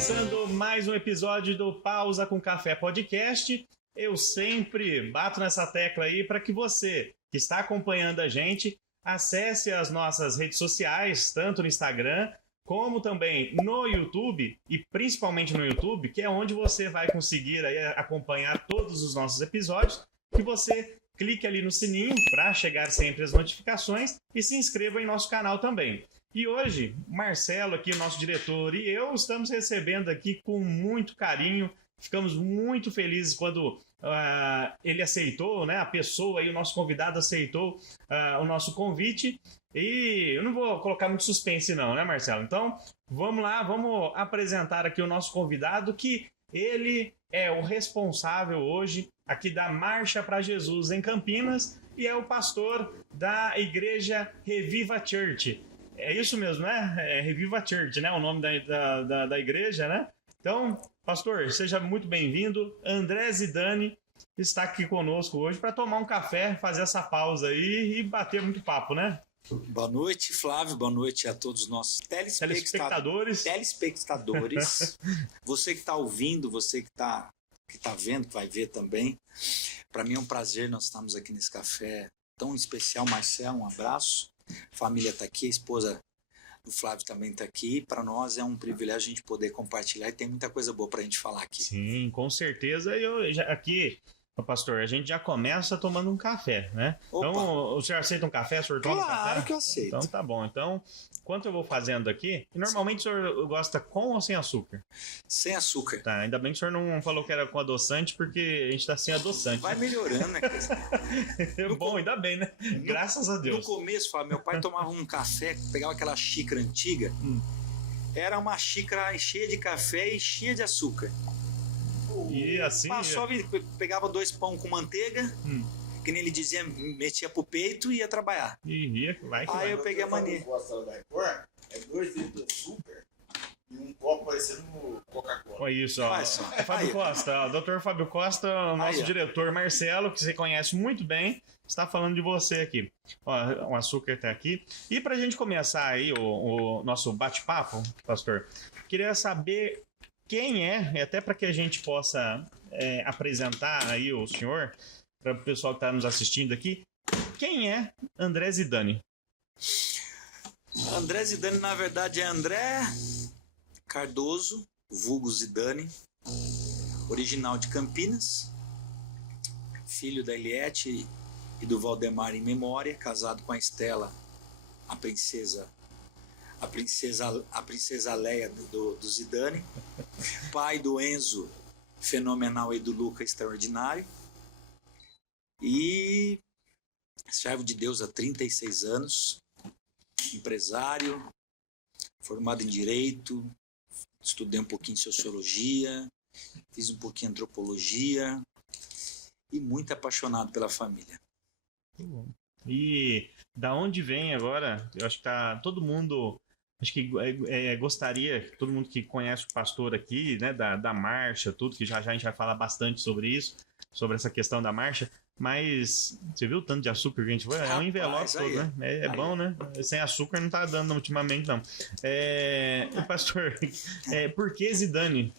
começando mais um episódio do Pausa com Café Podcast. Eu sempre bato nessa tecla aí para que você que está acompanhando a gente acesse as nossas redes sociais, tanto no Instagram como também no YouTube, e principalmente no YouTube, que é onde você vai conseguir aí acompanhar todos os nossos episódios, que você clique ali no sininho para chegar sempre as notificações e se inscreva em nosso canal também. E hoje, Marcelo aqui, nosso diretor, e eu estamos recebendo aqui com muito carinho. Ficamos muito felizes quando ele aceitou, né? A pessoa aí, o nosso convidado aceitou o nosso convite. E eu não vou colocar muito suspense não, né, Marcelo? Então, vamos lá, vamos apresentar aqui o nosso convidado, que ele é o responsável hoje aqui da Marcha para Jesus em Campinas e é o pastor da Igreja Reviva Church. É isso mesmo, né? É Reviva Church, né? O nome da igreja, né? Então, pastor, seja muito bem-vindo. André Zidani está aqui conosco hoje para tomar um café, fazer essa pausa aí e bater muito papo, né? Boa noite, Flávio. Boa noite a todos os nossos telespectadores. Você que está ouvindo, você que está vendo, que vai ver também. Para mim é um prazer nós estarmos aqui nesse café tão especial. Marcelo, um abraço. A família está aqui, a esposa do Flávio também está aqui. Para nós é um privilégio a gente poder compartilhar e tem muita coisa boa para a gente falar aqui. Sim, com certeza. Aqui, pastor, a gente já começa tomando um café, né? Opa. Então, o senhor aceita um café? O senhor toma um café? Claro que eu aceito. Então tá bom. Então, enquanto eu vou fazendo aqui, normalmente o senhor gosta com ou sem açúcar? Sem açúcar. Tá, ainda bem que o senhor não falou que era com adoçante, porque a gente tá sem adoçante. Vai melhorando, né? Bom, ainda bem, né? Graças a Deus. No começo, Flávio, meu pai tomava um café, pegava aquela xícara antiga, era uma xícara cheia de café e cheia de açúcar. E assim... Passou, pegava 2 pão com manteiga, que nem ele dizia, metia pro peito e ia trabalhar. Aí eu peguei a mania. É 2 litros de açúcar e um copo parecendo Coca-Cola. Olha isso, ó. É Fábio Costa, o Dr. Fábio Costa, o nosso diretor Marcelo, que você conhece muito bem, está falando de você aqui. Ó, o açúcar tá aqui. E pra gente começar aí o nosso bate-papo, pastor, queria saber quem é, até para que a gente possa apresentar aí o senhor, para o pessoal que está nos assistindo aqui, quem é André Zidani? André Zidani, na verdade, é André Cardoso, vulgo Zidani, original de Campinas, filho da Eliette e do Valdemar em memória, casado com a Estela, a princesa Leia do Zidani, pai do Enzo, fenomenal, e do Luca, extraordinário, e servo de Deus há 36 anos, empresário, formado em Direito, estudei um pouquinho em Sociologia, fiz um pouquinho em Antropologia e muito apaixonado pela família. E da onde vem agora? Eu acho que tá todo mundo... Acho que gostaria, todo mundo que conhece o pastor aqui, né, da marcha, tudo, que já a gente vai falar bastante sobre isso, sobre essa questão da marcha, mas você viu o tanto de açúcar que a gente foi? É um envelope todo, né? É bom, né? Sem açúcar não tá dando ultimamente, não. Pastor, por que Zidani?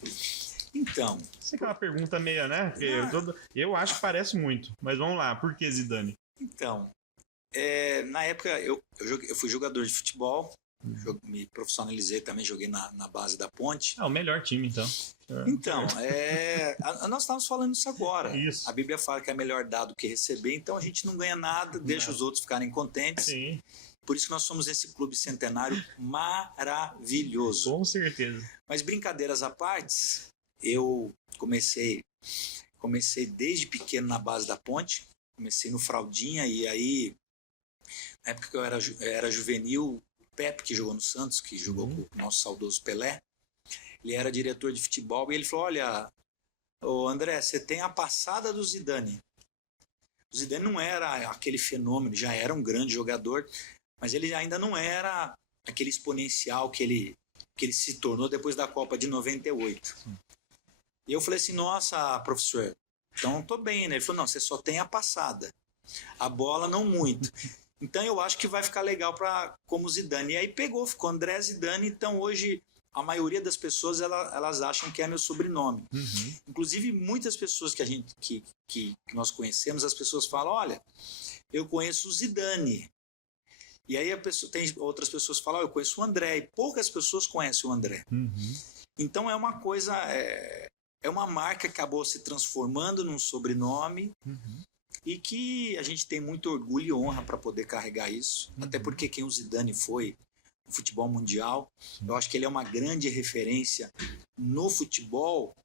Então... Isso aqui é uma pergunta meio, né? Eu acho que parece muito, mas vamos lá, por que Zidani? Então, na época eu fui jogador de futebol, me profissionalizei também, joguei na base da Ponte. O melhor time, então. Então, nós estávamos falando isso agora. Isso. A Bíblia fala que é melhor dar do que receber, então a gente não ganha nada, deixa os outros ficarem contentes. Sim. Por isso que nós somos esse clube centenário maravilhoso. Com certeza. Mas brincadeiras à parte, eu comecei desde pequeno na base da Ponte, comecei no Fraldinha, e aí, na época que eu era juvenil, Pepe, que jogou no Santos, que jogou com o nosso saudoso Pelé, ele era diretor de futebol e ele falou: olha, André, você tem a passada do Zidane. O Zidane não era aquele fenômeno, já era um grande jogador, mas ele ainda não era aquele exponencial que ele se tornou depois da Copa de 98. E eu falei assim: nossa, professor, então tô bem, né? Ele falou: não, você só tem a passada, a bola não muito. Então eu acho que vai ficar legal como Zidane. E aí ficou André Zidani. Então hoje a maioria das pessoas elas acham que é meu sobrenome. Uhum. Inclusive, muitas pessoas que nós conhecemos, as pessoas falam, olha, eu conheço o Zidane. E aí tem outras pessoas que falam, eu conheço o André. E poucas pessoas conhecem o André. Uhum. Então é uma coisa, é uma marca que acabou se transformando num sobrenome. Uhum. E que a gente tem muito orgulho e honra para poder carregar isso. Até porque quem o Zidane foi no futebol mundial, eu acho que ele é uma grande referência no futebol,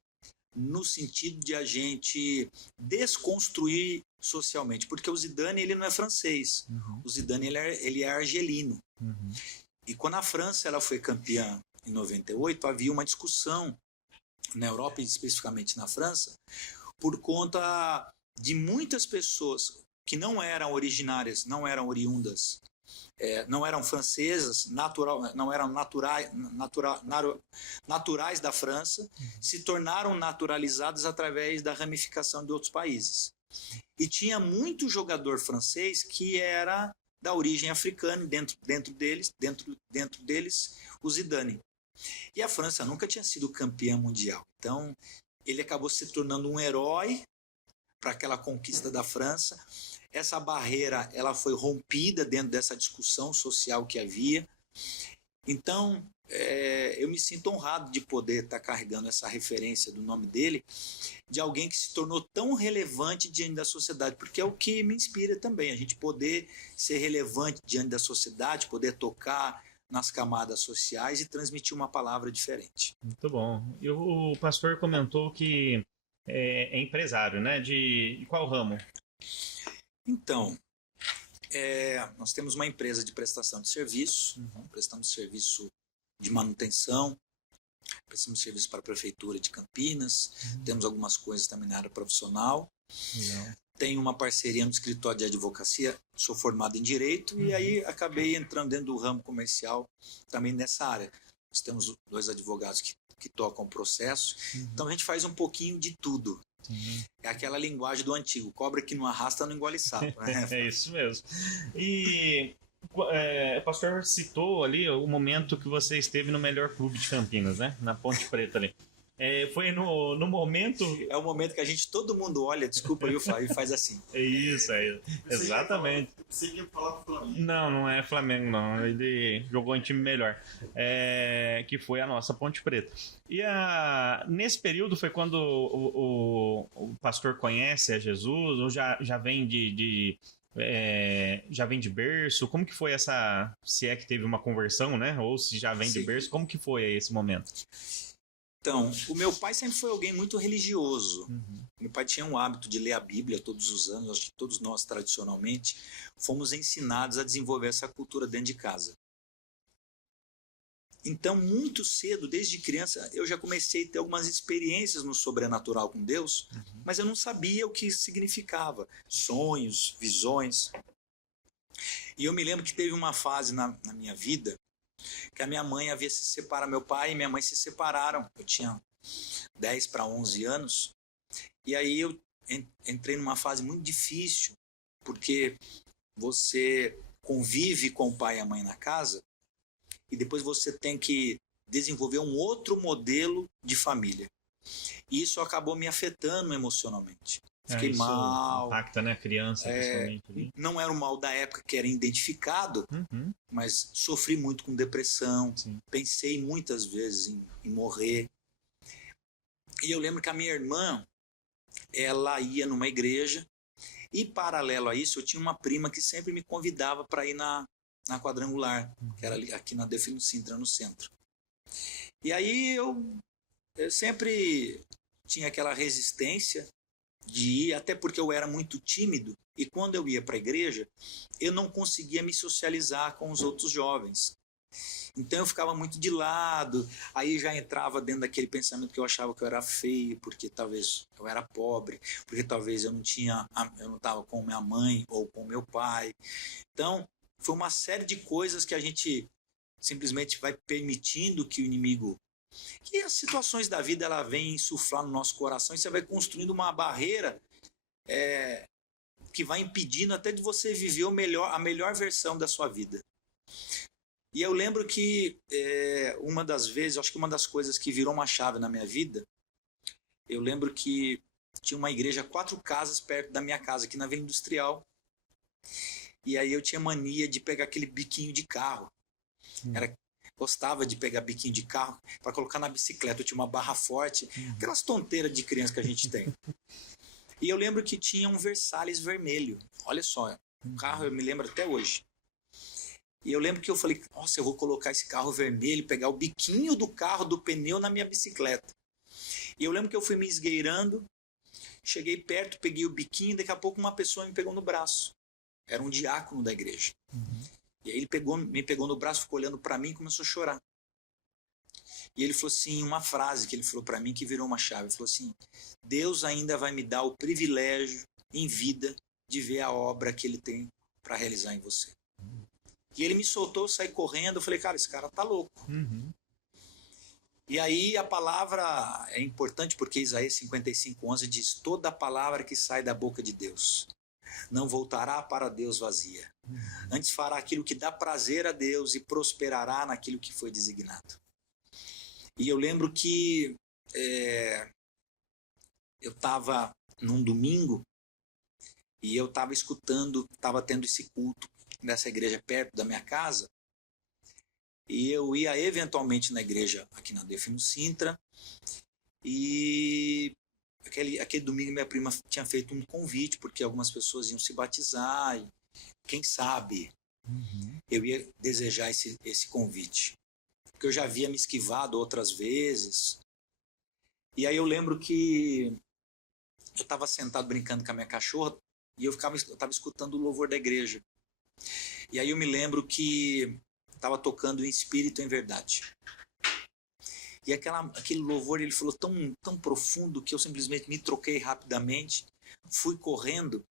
no sentido de a gente desconstruir socialmente. Porque o Zidane ele não é francês. Uhum. O Zidane ele é argelino. Uhum. E quando a França ela foi campeã em 98, havia uma discussão na Europa, e especificamente na França, por conta de muitas pessoas que não eram originárias, não eram oriundas, não eram francesas, não eram naturais da França, se tornaram naturalizadas através da ramificação de outros países. E tinha muito jogador francês que era da origem africana, e dentro deles o Zidane. E a França nunca tinha sido campeã mundial. Então, ele acabou se tornando um herói para aquela conquista da França. Essa barreira ela foi rompida dentro dessa discussão social que havia. Então, eu me sinto honrado de poder estar carregando essa referência do nome dele, de alguém que se tornou tão relevante diante da sociedade, porque é o que me inspira também, a gente poder ser relevante diante da sociedade, poder tocar nas camadas sociais e transmitir uma palavra diferente. Muito bom. E o pastor comentou que é empresário, né? De qual ramo? Então, nós temos uma empresa de prestação de serviço, prestamos serviço de manutenção, prestamos serviço para a Prefeitura de Campinas, temos algumas coisas também na área profissional. Tenho uma parceria no escritório de advocacia, sou formado em Direito e aí acabei entrando dentro do ramo comercial também nessa área. Nós temos 2 advogados que tocam o processo, então a gente faz um pouquinho de tudo. É aquela linguagem do antigo, cobra que não arrasta não engole sapo, né? É isso mesmo. E o pastor citou ali o momento que você esteve no melhor clube de Campinas, né? Na Ponte Preta ali. Foi no momento... É o momento que todo mundo olha, desculpa, e faz assim. É isso, exatamente. Você quer falar do Flamengo? Não é Flamengo, não. Ele jogou em time melhor. Que foi a nossa Ponte Preta. E nesse período foi quando o pastor conhece a Jesus, ou já vem já vem de berço? Como que foi se é que teve uma conversão, né? Ou se já vem de berço, como que foi esse momento? Então, o meu pai sempre foi alguém muito religioso. Meu pai tinha um hábito de ler a Bíblia todos os anos. Acho que todos nós, tradicionalmente, fomos ensinados a desenvolver essa cultura dentro de casa. Então, muito cedo, desde criança, eu já comecei a ter algumas experiências no sobrenatural com Deus, mas eu não sabia o que significava. Sonhos, visões. E eu me lembro que teve uma fase na minha vida que a minha mãe havia se separado, meu pai e minha mãe se separaram. Eu tinha 10 para 11 anos. E aí eu entrei numa fase muito difícil, porque você convive com o pai e a mãe na casa e depois você tem que desenvolver um outro modelo de família. E isso acabou me afetando emocionalmente. Fiquei mal. Impacta, né? Criança, principalmente. Não era o mal da época que era identificado, mas sofri muito com depressão. Sim. Pensei muitas vezes em morrer. E eu lembro que a minha irmã, ela ia numa igreja e, paralelo a isso, eu tinha uma prima que sempre me convidava para ir na Quadrangular, que era ali, aqui na Delfino Sintra, no centro. E aí eu sempre tinha aquela resistência de ir, até porque eu era muito tímido, e quando eu ia para a igreja, eu não conseguia me socializar com os outros jovens. Então eu ficava muito de lado, aí já entrava dentro daquele pensamento que eu achava que eu era feio, porque talvez eu era pobre, porque talvez eu não estava com minha mãe ou com meu pai. Então, foi uma série de coisas que a gente simplesmente vai permitindo que o inimigo... que as situações da vida ela vem insuflar no nosso coração e você vai construindo uma barreira que vai impedindo até de você viver a melhor versão da sua vida. E eu lembro que uma das vezes, acho que uma das coisas que virou uma chave na minha vida, eu lembro que tinha uma igreja 4 casas perto da minha casa, aqui na Avenida Industrial. E aí eu tinha mania de pegar aquele biquinho de carro. Gostava de pegar biquinho de carro para colocar na bicicleta. Eu tinha uma barra forte, aquelas tonteiras de criança que a gente tem. E eu lembro que tinha um Versalhes vermelho. Olha só, o carro eu me lembro até hoje. E eu lembro que eu falei, nossa, eu vou colocar esse carro vermelho, pegar o biquinho do carro, do pneu na minha bicicleta. E eu lembro que eu fui me esgueirando, cheguei perto, peguei o biquinho, daqui a pouco uma pessoa me pegou no braço. Era um diácono da igreja. E aí ele me pegou no braço, ficou olhando para mim e começou a chorar. E ele falou assim, uma frase que ele falou para mim que virou uma chave. Ele falou assim, Deus ainda vai me dar o privilégio em vida de ver a obra que ele tem para realizar em você. E ele me soltou, eu saí correndo, eu falei, cara, esse cara tá louco. E aí a palavra é importante porque Isaías 55:11 diz, toda palavra que sai da boca de Deus não voltará para Deus vazia. Antes fará aquilo que dá prazer a Deus e prosperará naquilo que foi designado. E eu lembro que eu estava num domingo e eu estava escutando, estava tendo esse culto nessa igreja perto da minha casa, e eu ia eventualmente na igreja aqui na Defino Sintra, e aquele domingo minha prima tinha feito um convite, porque algumas pessoas iam se batizar, e quem sabe eu ia desejar esse convite, porque eu já havia me esquivado outras vezes. E aí eu lembro que eu estava sentado brincando com a minha cachorra, e eu estava escutando o louvor da igreja. E aí eu me lembro que estava tocando em espírito em verdade. E aquele louvor, ele falou tão profundo que eu simplesmente me troquei rapidamente, fui correndo.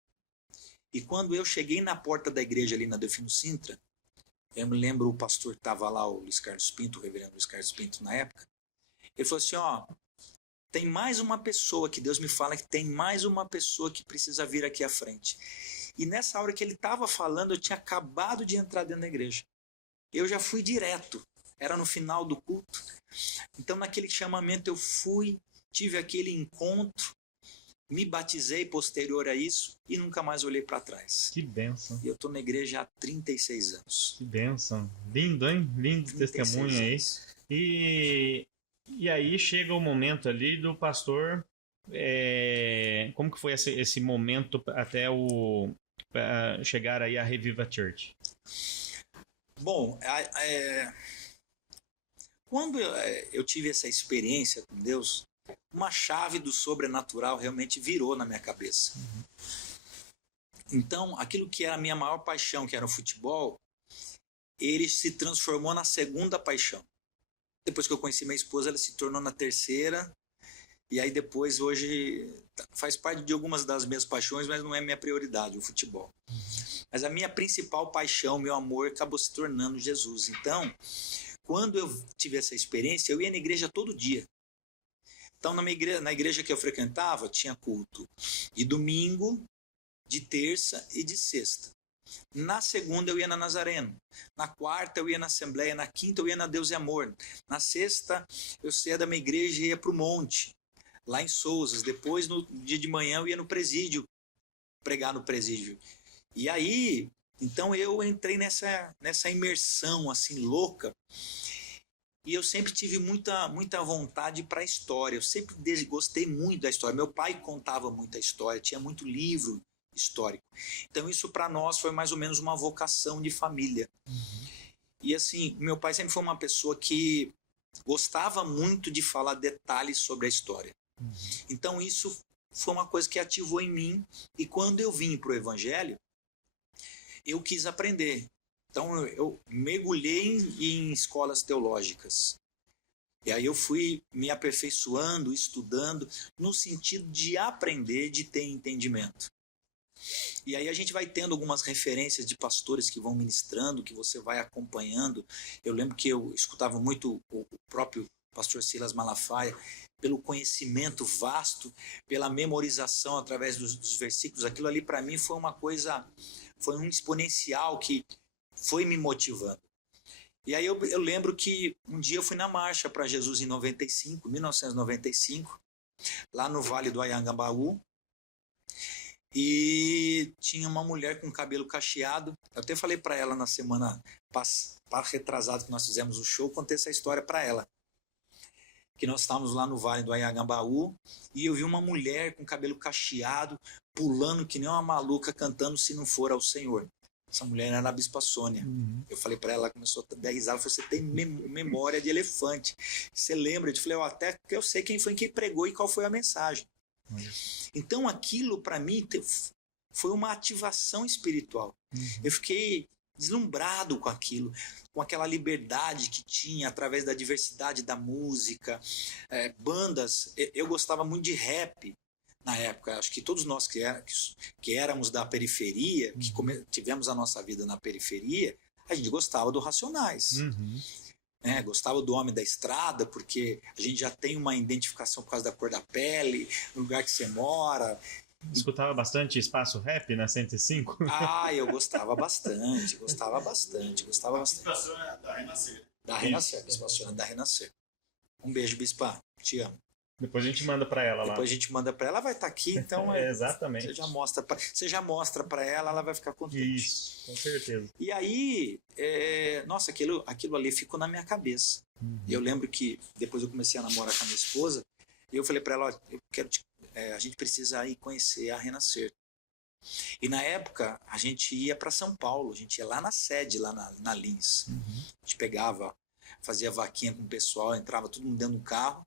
E quando eu cheguei na porta da igreja ali na Defino Sintra, eu me lembro o pastor que estava lá, o Luiz Carlos Pinto, o reverendo Luiz Carlos Pinto na época, ele falou assim, tem mais uma pessoa que Deus me fala que tem mais uma pessoa que precisa vir aqui à frente. E nessa hora que ele estava falando, eu tinha acabado de entrar dentro da igreja. Eu já fui direto, era no final do culto. Então naquele chamamento eu fui, tive aquele encontro, me batizei posterior a isso e nunca mais olhei para trás. Que bênção. E eu estou na igreja há 36 anos. Que bênção. Lindo, hein? Lindo testemunho aí. E aí chega o momento ali do pastor. Como que foi esse momento até chegar aí a Reviva Church? Bom, quando eu tive essa experiência com Deus, uma chave do sobrenatural realmente virou na minha cabeça. Então, aquilo que era a minha maior paixão, que era o futebol, ele se transformou na segunda paixão. Depois que eu conheci minha esposa, ela se tornou na terceira. E aí depois, hoje, faz parte de algumas das minhas paixões, mas não é minha prioridade, o futebol. Mas a minha principal paixão, meu amor, acabou se tornando Jesus. Então, quando eu tive essa experiência, eu ia na igreja todo dia. Então, na igreja que eu frequentava, tinha culto de domingo, de terça e de sexta. Na segunda eu ia na Nazareno, na quarta eu ia na Assembleia, na quinta eu ia na Deus e Amor, na sexta eu saía da minha igreja e ia para o monte, lá em Sousas. Depois, no dia de manhã, eu ia no presídio, pregar no presídio. E aí, então eu entrei nessa imersão assim louca, e eu sempre tive muita vontade para a história. Eu sempre gostei muito da história. Meu pai contava muita história, tinha muito livro histórico. Então isso para nós foi mais ou menos uma vocação de família. E assim, meu pai sempre foi uma pessoa que gostava muito de falar detalhes sobre a história. Então isso foi uma coisa que ativou em mim, e quando eu vim para o Evangelho, eu quis aprender. Então eu mergulhei em escolas teológicas. E aí eu fui me aperfeiçoando, estudando, no sentido de aprender, de ter entendimento. E aí a gente vai tendo algumas referências de pastores que vão ministrando, que você vai acompanhando. Eu lembro que eu escutava muito o próprio pastor Silas Malafaia, pelo conhecimento vasto, pela memorização através dos versículos. Aquilo ali para mim foi uma coisa, foi um exponencial que foi me motivando. E aí eu lembro que um dia eu fui na marcha para Jesus em 1995, lá no Vale do Anhangabaú, e tinha uma mulher com cabelo cacheado. Eu até falei para ela na semana retrasada que nós fizemos o show, contei essa história para ela. Que nós estávamos lá no Vale do Anhangabaú e eu vi uma mulher com cabelo cacheado, pulando que nem uma maluca, cantando Se Não For ao Senhor. Essa mulher era a Bispa Sônia. Eu falei para ela, começou a dar risada, você tem memória de elefante. Você lembra? Eu falei, até que eu sei quem foi quem pregou e qual foi a mensagem. Então aquilo para mim foi uma ativação espiritual. Eu fiquei deslumbrado com aquilo, com aquela liberdade que tinha através da diversidade da música, bandas. Eu gostava muito de rap na época. Acho que todos nós que éramos da periferia, que tivemos a nossa vida na periferia, a gente gostava do Racionais. Gostava do Homem da Estrada, porque a gente já tem uma identificação por causa da cor da pele, no lugar que você mora. Escutava bastante Espaço Rap na 105? Eu gostava bastante. A participação é da Renascer. Da Renascer, da Renascer. Um beijo, Bispa. Te amo. Depois a gente manda para ela lá. Depois a gente manda para ela, ela vai estar aqui, então exatamente. Você já mostra para ela, ela vai ficar contente. Isso, com certeza. E aí, nossa, aquilo ali ficou na minha cabeça. E eu lembro que depois eu comecei a namorar com a minha esposa, e eu falei para ela, a gente precisa ir conhecer a Renascer. E na época, a gente ia para São Paulo, a gente ia lá na sede, lá na Lins. A gente pegava, fazia vaquinha com o pessoal, entrava todo mundo dentro do carro,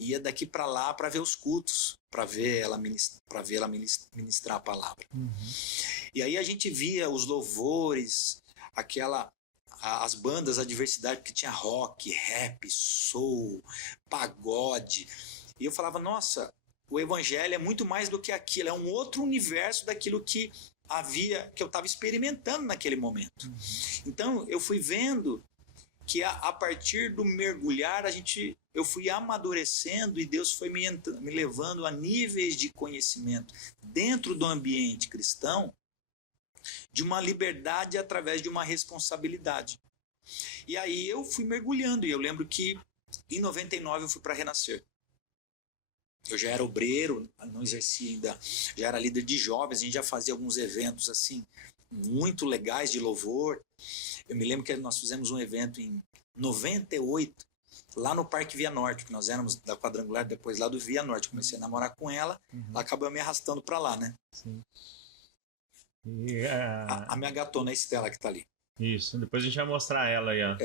ia daqui para lá para ver os cultos, para ver ela ministrar a palavra. E aí a gente via os louvores, as bandas, a diversidade, que tinha rock, rap, soul, pagode. E eu falava, nossa, o evangelho é muito mais do que aquilo, é um outro universo daquilo que eu estava experimentando naquele momento. Então eu fui vendo que a partir do mergulhar eu fui amadurecendo e Deus foi me levando a níveis de conhecimento dentro do ambiente cristão, de uma liberdade através de uma responsabilidade. E aí eu fui mergulhando, e eu lembro que em 99 eu fui para Renascer. Eu já era obreiro, não exercia ainda, já era líder de jovens, a gente já fazia alguns eventos assim muito legais de louvor. Eu me lembro que nós fizemos um evento em 98, lá no Parque Via Norte, que nós éramos da Quadrangular, depois lá do Via Norte. Comecei a namorar com ela, ela acabou me arrastando para lá, né? Sim. A minha gatona, a Estela, que tá ali. Isso, depois a gente vai mostrar ela aí, ó.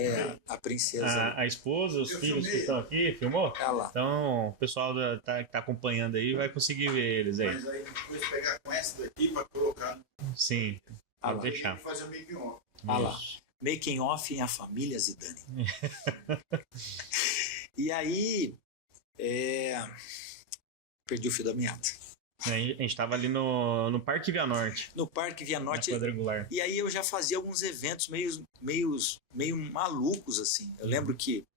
A princesa. A esposa, os filhos que estão aqui, filmou? Ela. Então, o pessoal que tá acompanhando aí vai conseguir ver eles aí. Mas aí depois pegar com essa daqui para colocar. Sim, pode deixar. Fazer o making off. Lá. Making off em A Família Zidane. E aí, perdi o fio da meada. A gente estava ali no Parque Via Norte. No Parque Via Norte. Quadrangular. E aí eu já fazia alguns eventos meio malucos, assim. Eu lembro que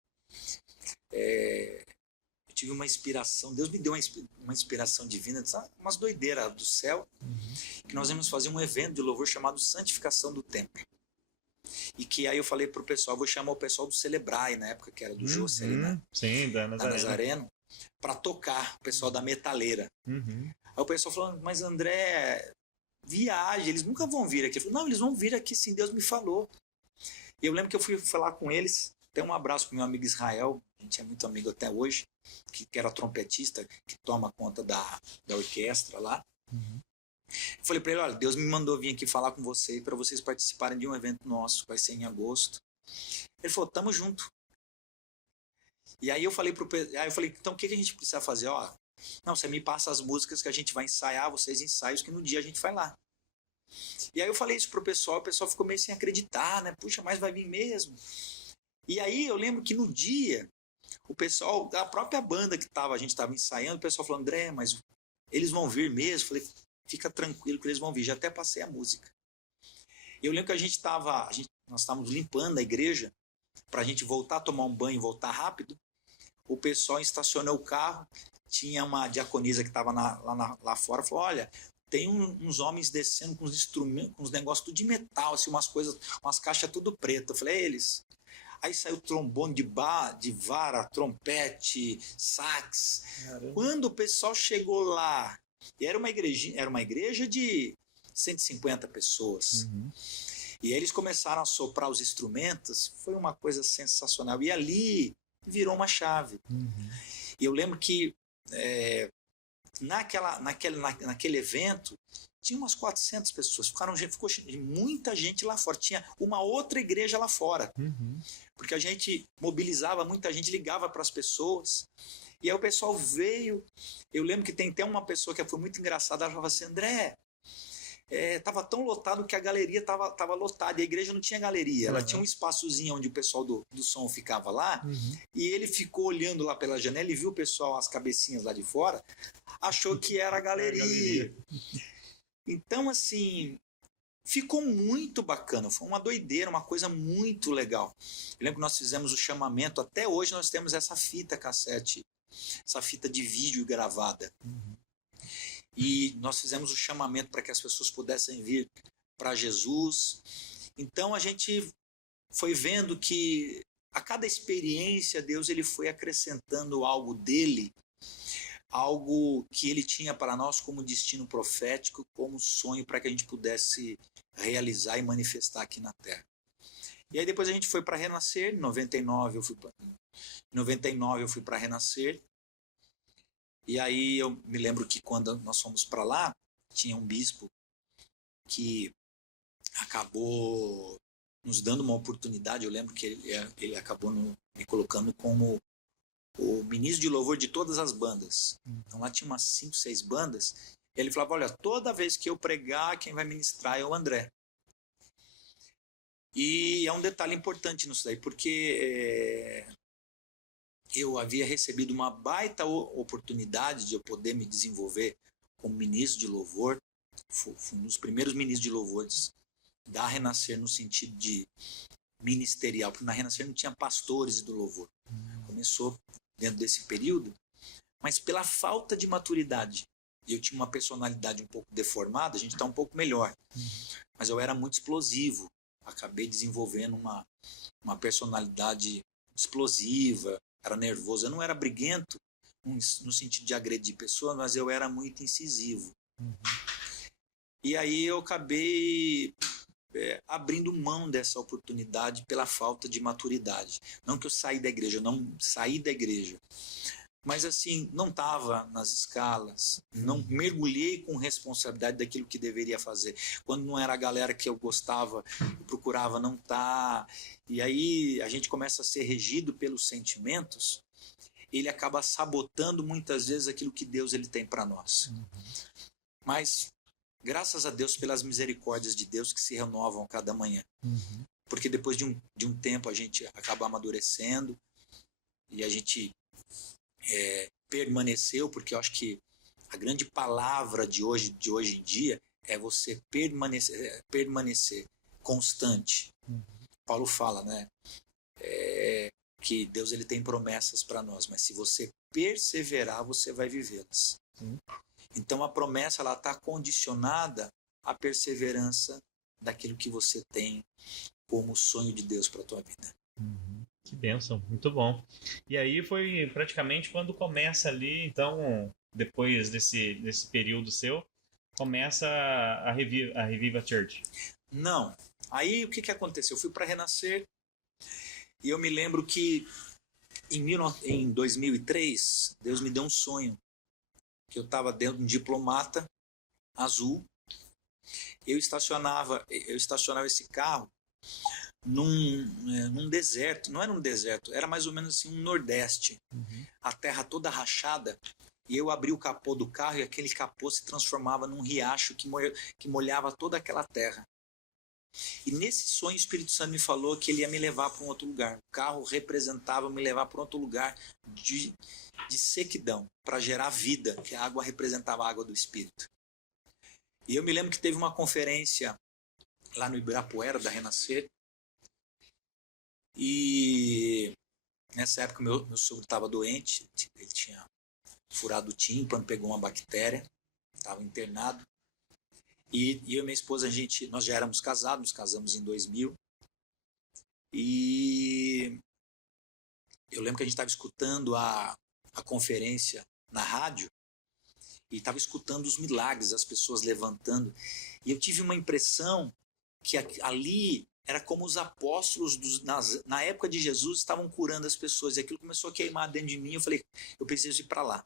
eu tive uma inspiração, Deus me deu uma inspiração divina, umas doideiras do céu, que nós íamos fazer um evento de louvor chamado Santificação do Templo. E que aí eu falei pro pessoal, vou chamar o pessoal do Celebrai, na época que era do José ali, né? Sim, da Nazareno, para tocar, o pessoal da metaleira. Aí o pessoal falou, mas André, viagem, eles nunca vão vir aqui. Eu falei, não, eles vão vir aqui sim, Deus me falou. E eu lembro que eu fui falar com eles, tem um abraço pro meu amigo Israel, a gente é muito amigo até hoje, que era trompetista, que toma conta da orquestra lá. Eu falei para ele, olha, Deus me mandou vir aqui falar com você para vocês participarem de um evento nosso, vai ser em agosto. Ele falou, tamo junto. E aí eu falei então o que a gente precisa fazer? Não, você me passa as músicas que a gente vai ensaiar, vocês ensaios, que no dia a gente vai lá. E aí eu falei isso pro pessoal, o pessoal ficou meio sem acreditar, né? Puxa, mas vai vir mesmo. E aí eu lembro que no dia, o pessoal, da própria banda que a gente estava ensaiando, o pessoal falou, André, mas eles vão vir mesmo? Eu falei, fica tranquilo que eles vão vir, já até passei a música. Eu lembro que nós estávamos limpando a igreja, para a gente voltar a tomar um banho e voltar rápido. O pessoal estacionou o carro, tinha uma diaconisa que estava lá fora, falou, olha, tem uns homens descendo com uns instrumentos, com uns negócios tudo de metal, assim, umas caixas tudo preto. Eu falei, eles. Aí saiu trombone de vara, trompete, sax. Caramba. Quando o pessoal chegou lá, e era uma igreja de 150 pessoas. Uhum. E aí eles começaram a soprar os instrumentos, foi uma coisa sensacional. E ali virou uma chave. Uhum. E eu lembro que naquele evento tinha umas 400 pessoas. Ficou muita gente lá fora. Tinha uma outra igreja lá fora. Uhum. Porque a gente mobilizava, muita gente ligava para as pessoas. E aí o pessoal veio. Eu lembro que tem até uma pessoa que foi muito engraçada. Ela falava assim, André, tava tão lotado que a galeria tava lotada. E a igreja não tinha galeria. Ela tinha um espaçozinho onde o pessoal do som ficava lá. Uhum. E ele ficou olhando lá pela janela e viu o pessoal, as cabecinhas lá de fora. Achou que era a galeria. Então, assim, ficou muito bacana. Foi uma doideira, uma coisa muito legal. Eu lembro que nós fizemos o chamamento. Até hoje nós temos essa fita cassete, essa fita de vídeo gravada. Uhum. E nós fizemos o chamamento para que as pessoas pudessem vir para Jesus. Então a gente foi vendo que a cada experiência Deus ele foi acrescentando algo dele, algo que ele tinha para nós como destino profético, como sonho para que a gente pudesse realizar e manifestar aqui na Terra. E aí depois a gente foi para Renascer. Em 99 eu fui para Renascer. E aí eu me lembro que quando nós fomos para lá, tinha um bispo que acabou nos dando uma oportunidade. Eu lembro que ele acabou me colocando como o ministro de louvor de todas as bandas. Então lá tinha umas 5, 6 bandas. Ele falava, olha, toda vez que eu pregar, quem vai ministrar é o André. E é um detalhe importante nisso daí, porque eu havia recebido uma baita oportunidade de eu poder me desenvolver como ministro de louvor. Fui um dos primeiros ministros de louvores da Renascer no sentido de ministerial, porque na Renascer não tinha pastores do louvor. Começou dentro desse período, mas pela falta de maturidade, e eu tinha uma personalidade um pouco deformada, a gente está um pouco melhor, mas eu era muito explosivo, acabei desenvolvendo uma personalidade explosiva, era nervoso, eu não era briguento no sentido de agredir pessoas, mas eu era muito incisivo. E aí eu acabei abrindo mão dessa oportunidade pela falta de maturidade. Não que eu saí da igreja, eu não saí da igreja, mas assim, não estava nas escalas, não mergulhei com responsabilidade daquilo que deveria fazer. Quando não era a galera que eu gostava, eu procurava não estar. E aí a gente começa a ser regido pelos sentimentos, ele acaba sabotando muitas vezes aquilo que Deus ele tem para nós. Mas graças a Deus pelas misericórdias de Deus que se renovam a cada manhã. Porque depois de um tempo a gente acaba amadurecendo e a gente permaneceu, porque eu acho que a grande palavra de hoje em dia é você permanecer constante. Paulo fala, né? Que Deus ele tem promessas para nós, mas se você perseverar, você vai vivê-las. Então a promessa ela está condicionada à perseverança daquilo que você tem como sonho de Deus para a tua vida. Que bênção, muito bom. E aí foi praticamente quando começa ali, então, depois desse período seu, começa a Reviva Church. Não. Aí o que aconteceu? Eu fui para Renascer e eu me lembro que em 2003, Deus me deu um sonho, que eu estava dentro de um diplomata azul. Eu estacionava esse carro num deserto. Não era um deserto, era mais ou menos assim um nordeste. A terra toda rachada. E eu abri o capô do carro e aquele capô se transformava num riacho que molhava toda aquela terra. E nesse sonho o Espírito Santo me falou que ele ia me levar para um outro lugar. O carro representava me levar para outro lugar de sequidão, para gerar vida, que a água representava a água do Espírito. E eu me lembro que teve uma conferência lá no Ibirapuera, da Renascer, e nessa época meu sogro estava doente, ele tinha furado o tímpano, pegou uma bactéria, estava internado, e eu e minha esposa, nós já éramos casados, nos casamos em 2000, E eu lembro que a gente estava escutando a conferência na rádio e estava escutando os milagres, as pessoas levantando. E eu tive uma impressão que ali era como os apóstolos na época de Jesus estavam curando as pessoas. E aquilo começou a queimar dentro de mim. Eu falei, eu preciso ir para lá.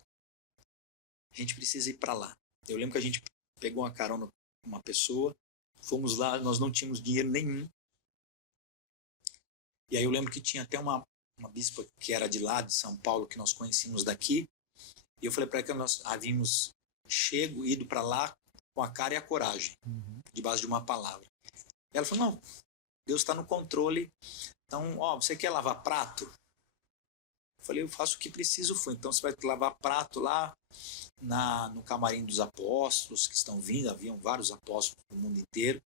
A gente precisa ir para lá. Eu lembro que a gente pegou uma carona com uma pessoa, fomos lá, nós não tínhamos dinheiro nenhum. E aí eu lembro que tinha até uma bispa que era de lá, de São Paulo, que nós conhecíamos daqui. E eu falei para ela que nós havíamos ido para lá com a cara e a coragem, debaixo de uma palavra. E ela falou, não, Deus está no controle. Então, você quer lavar prato? Eu falei, eu faço o que preciso. Então você vai lavar prato lá no camarim dos apóstolos que estão vindo. Haviam vários apóstolos no mundo inteiro.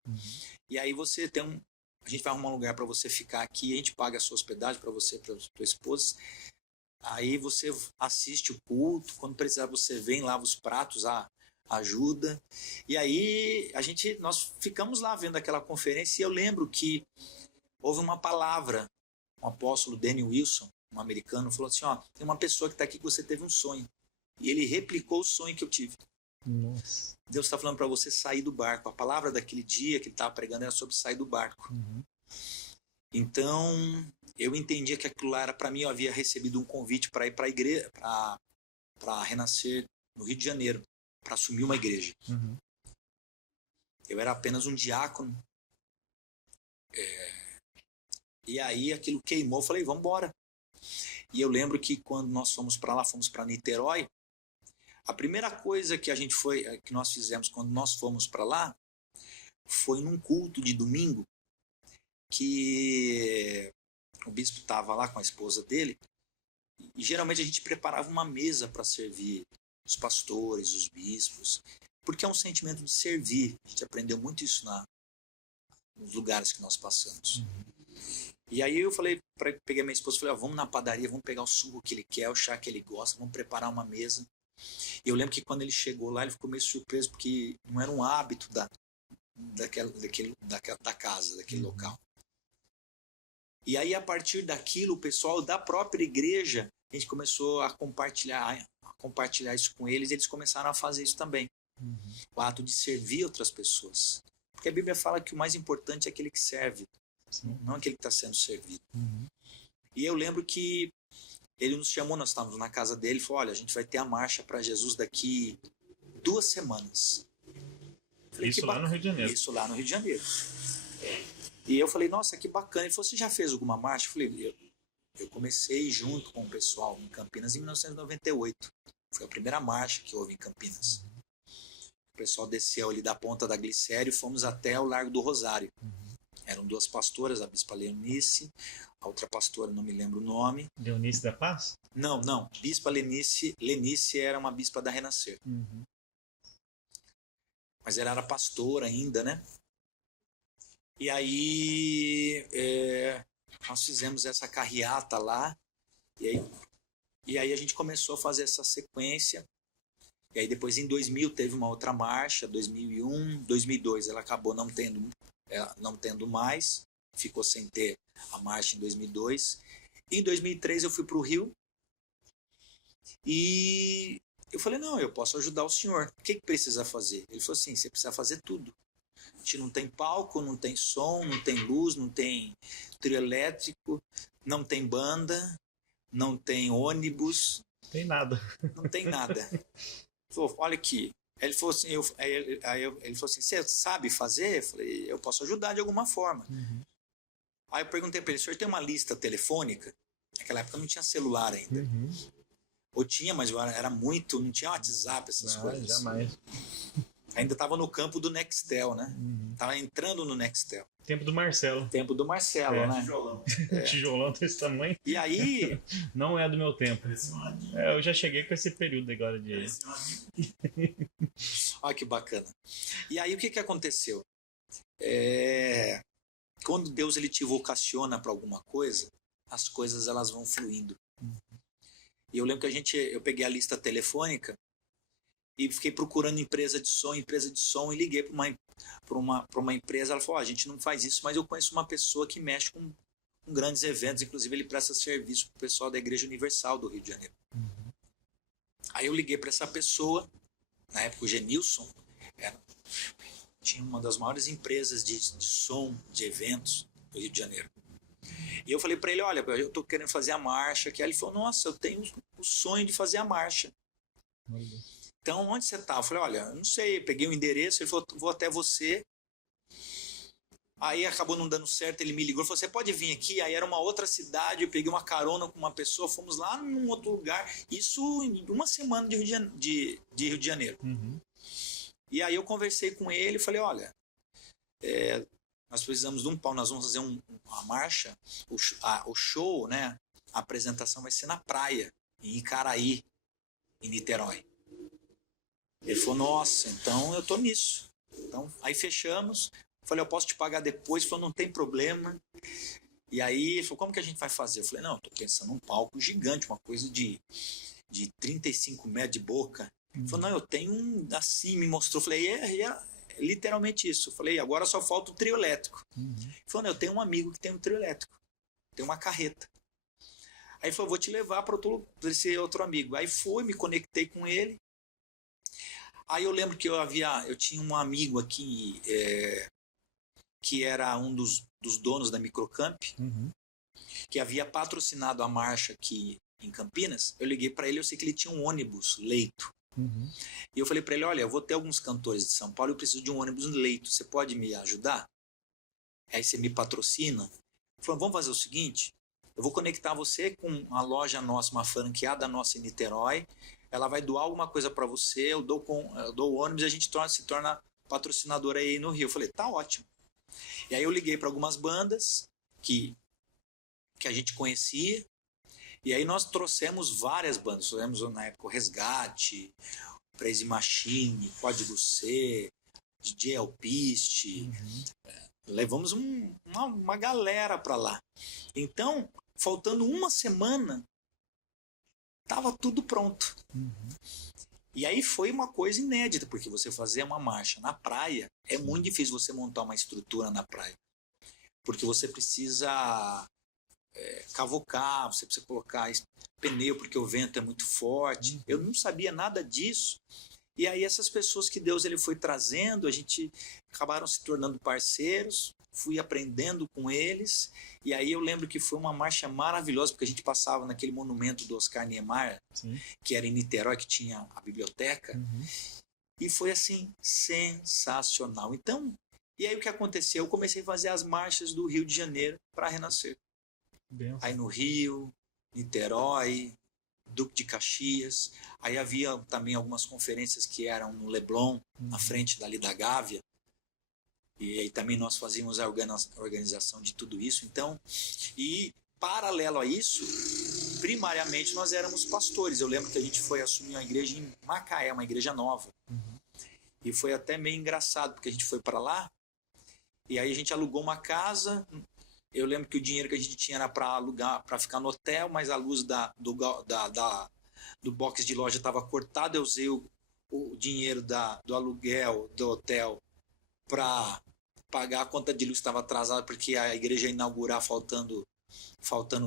E aí você a gente vai arrumar um lugar para você ficar aqui, a gente paga a sua hospedagem para você e para tua esposa. Aí você assiste o culto, quando precisar você vem, lava os pratos, ajuda. E aí nós ficamos lá vendo aquela conferência e eu lembro que houve uma palavra, um apóstolo Daniel Wilson, um americano, falou assim, tem uma pessoa que está aqui que você teve um sonho. E ele replicou o sonho que eu tive. Nossa. Deus está falando para você sair do barco. A palavra daquele dia que ele estava pregando era sobre sair do barco. Então, eu entendia que aquilo lá era para mim. Eu havia recebido um convite para ir para a igreja, para renascer no Rio de Janeiro, para assumir uma igreja. Eu era apenas um diácono. E aí aquilo queimou. Eu falei, vamos embora. E eu lembro que quando nós fomos para lá, fomos para Niterói. A primeira coisa que nós fizemos quando nós fomos para lá foi num culto de domingo que o bispo estava lá com a esposa dele e geralmente a gente preparava uma mesa para servir os pastores, os bispos, porque é um sentimento de servir. A gente aprendeu muito isso nos lugares que nós passamos. E aí eu peguei minha esposa e falei, vamos na padaria, vamos pegar o suco que ele quer, o chá que ele gosta, vamos preparar uma mesa. E eu lembro que quando ele chegou lá, ele ficou meio surpreso, porque não era um hábito da casa, daquele local. E aí, a partir daquilo, o pessoal da própria igreja, a gente começou a compartilhar isso com eles, e eles começaram a fazer isso também. O ato de servir outras pessoas. Porque a Bíblia fala que o mais importante é aquele que serve, não aquele que está sendo servido. E eu lembro que ele nos chamou, nós estávamos na casa dele, falou, olha, a gente vai ter a marcha para Jesus daqui 2 semanas. Falei, isso lá no Rio de Janeiro. Isso lá no Rio de Janeiro. E eu falei, nossa, que bacana. Ele falou, você já fez alguma marcha? Eu falei, eu comecei junto com o pessoal em Campinas em 1998. Foi a primeira marcha que houve em Campinas. O pessoal desceu ali da Ponta da Glicério e fomos até o Largo do Rosário. Eram 2 pastoras, a bispa Leonice, a outra pastora, não me lembro o nome. Leonice da Paz? Não. Bispa Lenice era uma bispa da Renascer. Mas ela era pastora ainda, né? E aí nós fizemos essa carreata lá. E aí a gente começou a fazer essa sequência. E aí depois em 2000 teve uma outra marcha, 2001, 2002 ela acabou não tendo mais. Ficou sem ter a marcha em 2002. Em 2003 eu fui para o Rio e eu falei, não, eu posso ajudar o senhor. O que precisa fazer? Ele falou assim, você precisa fazer tudo. A gente não tem palco, não tem som, não tem luz, não tem trio elétrico, não tem banda, não tem ônibus. Não tem nada. Não tem nada. Ele falou, olha aqui. Ele falou assim, ele falou assim, você sabe fazer? Eu falei, eu posso ajudar de alguma forma. Aí eu perguntei para ele, o senhor tem uma lista telefônica? Naquela época não tinha celular ainda. Ou tinha, mas era muito, não tinha WhatsApp, essas coisas. Jamais. Ainda estava no campo do Nextel, né? Tava entrando no Nextel. Tempo do Marcelo. Tempo do Marcelo, né? Tijolão. Tijolão desse tamanho. E aí... Não é do meu tempo. Eu já cheguei com esse período agora de... Olha que bacana. E aí o que aconteceu? Quando Deus ele te vocaciona para alguma coisa, as coisas elas vão fluindo. E eu lembro que eu peguei a lista telefônica e fiquei procurando empresa de som, e liguei para uma empresa. Ela falou, a gente não faz isso, mas eu conheço uma pessoa que mexe com grandes eventos, inclusive ele presta serviço para o pessoal da Igreja Universal do Rio de Janeiro. Aí eu liguei para essa pessoa, na época o Genilson, tinha uma das maiores empresas de som, de eventos do Rio de Janeiro. E eu falei para ele, olha, eu estou querendo fazer a marcha aqui. Aí ele falou, nossa, eu tenho o sonho de fazer a marcha. Então, onde você está? Eu falei, olha, eu não sei, peguei o endereço, ele falou, vou até você. Aí acabou não dando certo, ele me ligou, falou, você pode vir aqui? Aí era uma outra cidade, eu peguei uma carona com uma pessoa, fomos lá num outro lugar, isso em uma semana de Rio de Janeiro. E aí eu conversei com ele e falei, olha, nós precisamos de um pau, nós vamos fazer uma marcha, o show, né, a apresentação vai ser na praia, em Icaraí, em Niterói. Ele falou, nossa, então eu tô nisso. Então, aí fechamos, falei, eu posso te pagar depois? Ele falou, não tem problema. E aí, ele falou, como que a gente vai fazer? Eu falei, não, eu tô pensando num palco gigante, uma coisa de 35 metros de boca. Ele falou, não, eu tenho um assim, me mostrou. Eu falei, é literalmente isso. Eu falei, agora só falta o trio elétrico. Ele falou, não, eu tenho um amigo que tem um trio elétrico, tem uma carreta. Aí ele falou, vou te levar para esse outro amigo. Aí me conectei com ele. Aí eu lembro que eu tinha um amigo aqui, que era um dos donos da Microcamp, que havia patrocinado a marcha aqui em Campinas. Eu liguei para ele, eu sei que ele tinha um ônibus leito. E eu falei para ele, olha, eu vou ter alguns cantores de São Paulo, eu preciso de um ônibus leito, você pode me ajudar? Aí você me patrocina? Ele falou, vamos fazer o seguinte, eu vou conectar você com a loja nossa, uma franqueada nossa em Niterói, ela vai doar alguma coisa para você, eu dou o ônibus e a gente se torna patrocinador aí no Rio. Eu falei, tá ótimo. E aí eu liguei para algumas bandas que a gente conhecia, e aí nós trouxemos várias bandas. Trouxemos na época o Resgate, Crazy Machine, Código C, DJ Alpiste. Levamos uma galera para lá. Então, faltando uma semana, estava tudo pronto. E aí foi uma coisa inédita, porque você fazer uma marcha na praia, é muito difícil você montar uma estrutura na praia. Porque você precisa cavocar, você precisa colocar pneu, porque o vento é muito forte. Eu não sabia nada disso. E aí essas pessoas que Deus ele foi trazendo, a gente acabaram se tornando parceiros, fui aprendendo com eles. E aí eu lembro que foi uma marcha maravilhosa, porque a gente passava naquele monumento do Oscar Niemeyer, que era em Niterói, que tinha a biblioteca. E foi assim, sensacional. Então, e aí o que aconteceu? Eu comecei a fazer as marchas do Rio de Janeiro para renascer. Aí no Rio, Niterói, Duque de Caxias. Aí havia também algumas conferências que eram no Leblon, na frente dali da Gávea. E aí também nós fazíamos a organização de tudo isso. Então, e paralelo a isso, primariamente nós éramos pastores. Eu lembro que a gente foi assumir uma igreja em Macaé, uma igreja nova. E foi até meio engraçado, porque a gente foi para lá, e aí a gente alugou uma casa. Eu lembro que o dinheiro que a gente tinha era para alugar, para ficar no hotel, mas a luz do box de loja estava cortada. Eu usei o dinheiro do aluguel do hotel para pagar a conta de luz que estava atrasada, porque a igreja ia inaugurar faltando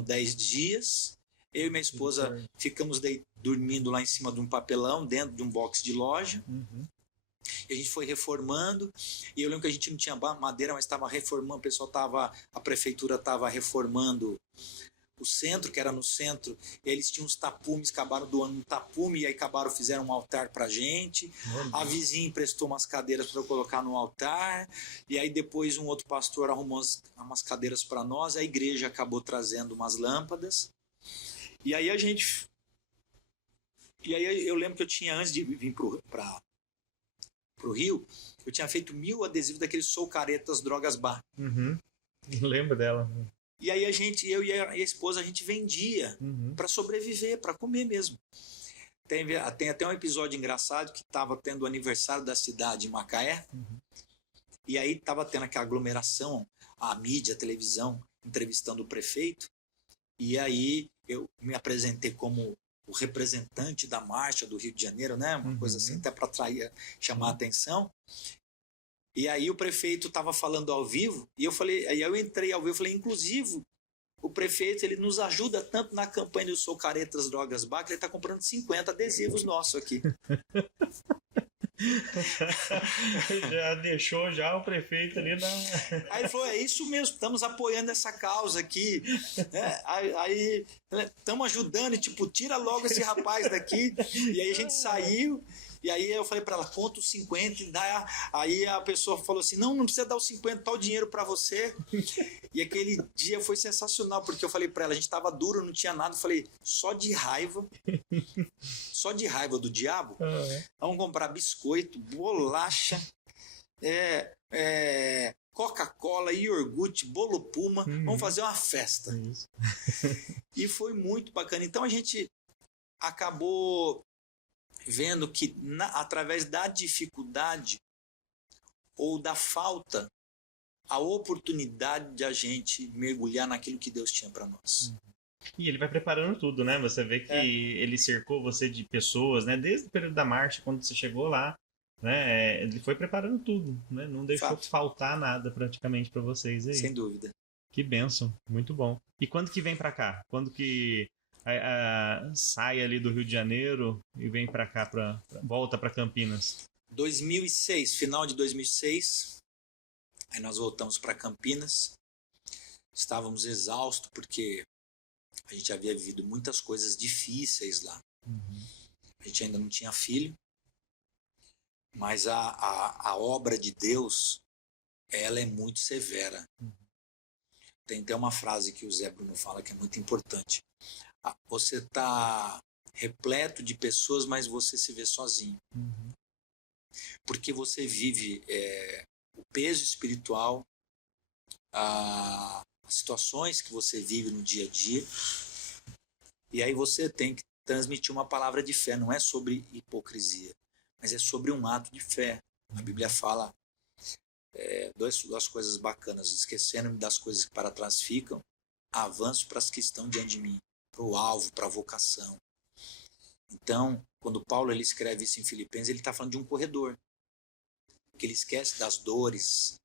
10 dias. Eu e minha esposa ficamos dormindo lá em cima de um papelão, dentro de um box de loja. E a gente foi reformando, e eu lembro que a gente não tinha madeira, mas estava reformando, a prefeitura estava reformando o centro, que era no centro, e eles tinham uns tapumes, acabaram doando um tapume, e aí fizeram um altar pra gente. A vizinha emprestou umas cadeiras para eu colocar no altar, e aí depois um outro pastor arrumou umas cadeiras para nós, a igreja acabou trazendo umas lâmpadas, e aí eu lembro que eu tinha, antes de vir pro Rio, eu tinha feito 1000 adesivos daqueles Sou Caretas Drogas Bar. Lembro dela. E aí eu e a esposa, a gente vendia para sobreviver, para comer mesmo. Tem até um episódio engraçado que estava tendo o aniversário da cidade de Macaé, e aí estava tendo aquela aglomeração, a mídia, a televisão, entrevistando o prefeito, e aí eu me apresentei como o representante da marcha do Rio de Janeiro, né? Uma coisa assim, até para chamar a atenção. E aí o prefeito estava falando ao vivo, e eu falei, aí eu entrei ao vivo, falei, inclusive, o prefeito ele nos ajuda tanto na campanha do Sou Caretas Drogas Bar, que ele está comprando 50 adesivos nossos aqui. Já deixou já o prefeito ali na... Aí ele falou, é isso mesmo, estamos apoiando essa causa aqui. Aí estamos ajudando, e tipo, tira logo esse rapaz daqui. E aí a gente saiu, e aí eu falei para ela, conta os 50. Aí a pessoa falou assim, não precisa dar os 50, tá o dinheiro para você. E aquele dia foi sensacional, porque eu falei para ela, a gente estava duro, não tinha nada. Eu falei, só de raiva do diabo, vamos comprar biscoito, bolacha, Coca-Cola, iogurte, bolo Puma, vamos fazer uma festa. E foi muito bacana. Então a gente acabou vendo que através da dificuldade ou da falta, a oportunidade de a gente mergulhar naquilo que Deus tinha para nós. E ele vai preparando tudo, né? Você vê que ele cercou você de pessoas, né? Desde o período da marcha, quando você chegou lá, né? Ele foi preparando tudo, né? Não deixou faltar nada praticamente para vocês aí. Sem dúvida. Que bênção, muito bom. E quando que vem para cá? Quando que sai ali do Rio de Janeiro e vem para cá, volta para Campinas? 2006, final de 2006, aí nós voltamos para Campinas. Estávamos exaustos porque a gente havia vivido muitas coisas difíceis lá. A gente ainda não tinha filho, mas a obra de Deus, ela é muito severa. Tem até uma frase que o Zé Bruno fala que é muito importante. Você está repleto de pessoas, mas você se vê sozinho. Porque você vive o peso espiritual, as situações que você vive no dia a dia, e aí você tem que transmitir uma palavra de fé. Não é sobre hipocrisia, mas é sobre um ato de fé. A Bíblia fala duas coisas bacanas: esquecendo-me das coisas que para trás ficam, avanço para as que estão diante de mim, para o alvo, para a vocação. Então, quando Paulo ele escreve isso em Filipenses, ele está falando de um corredor, que ele esquece das dores,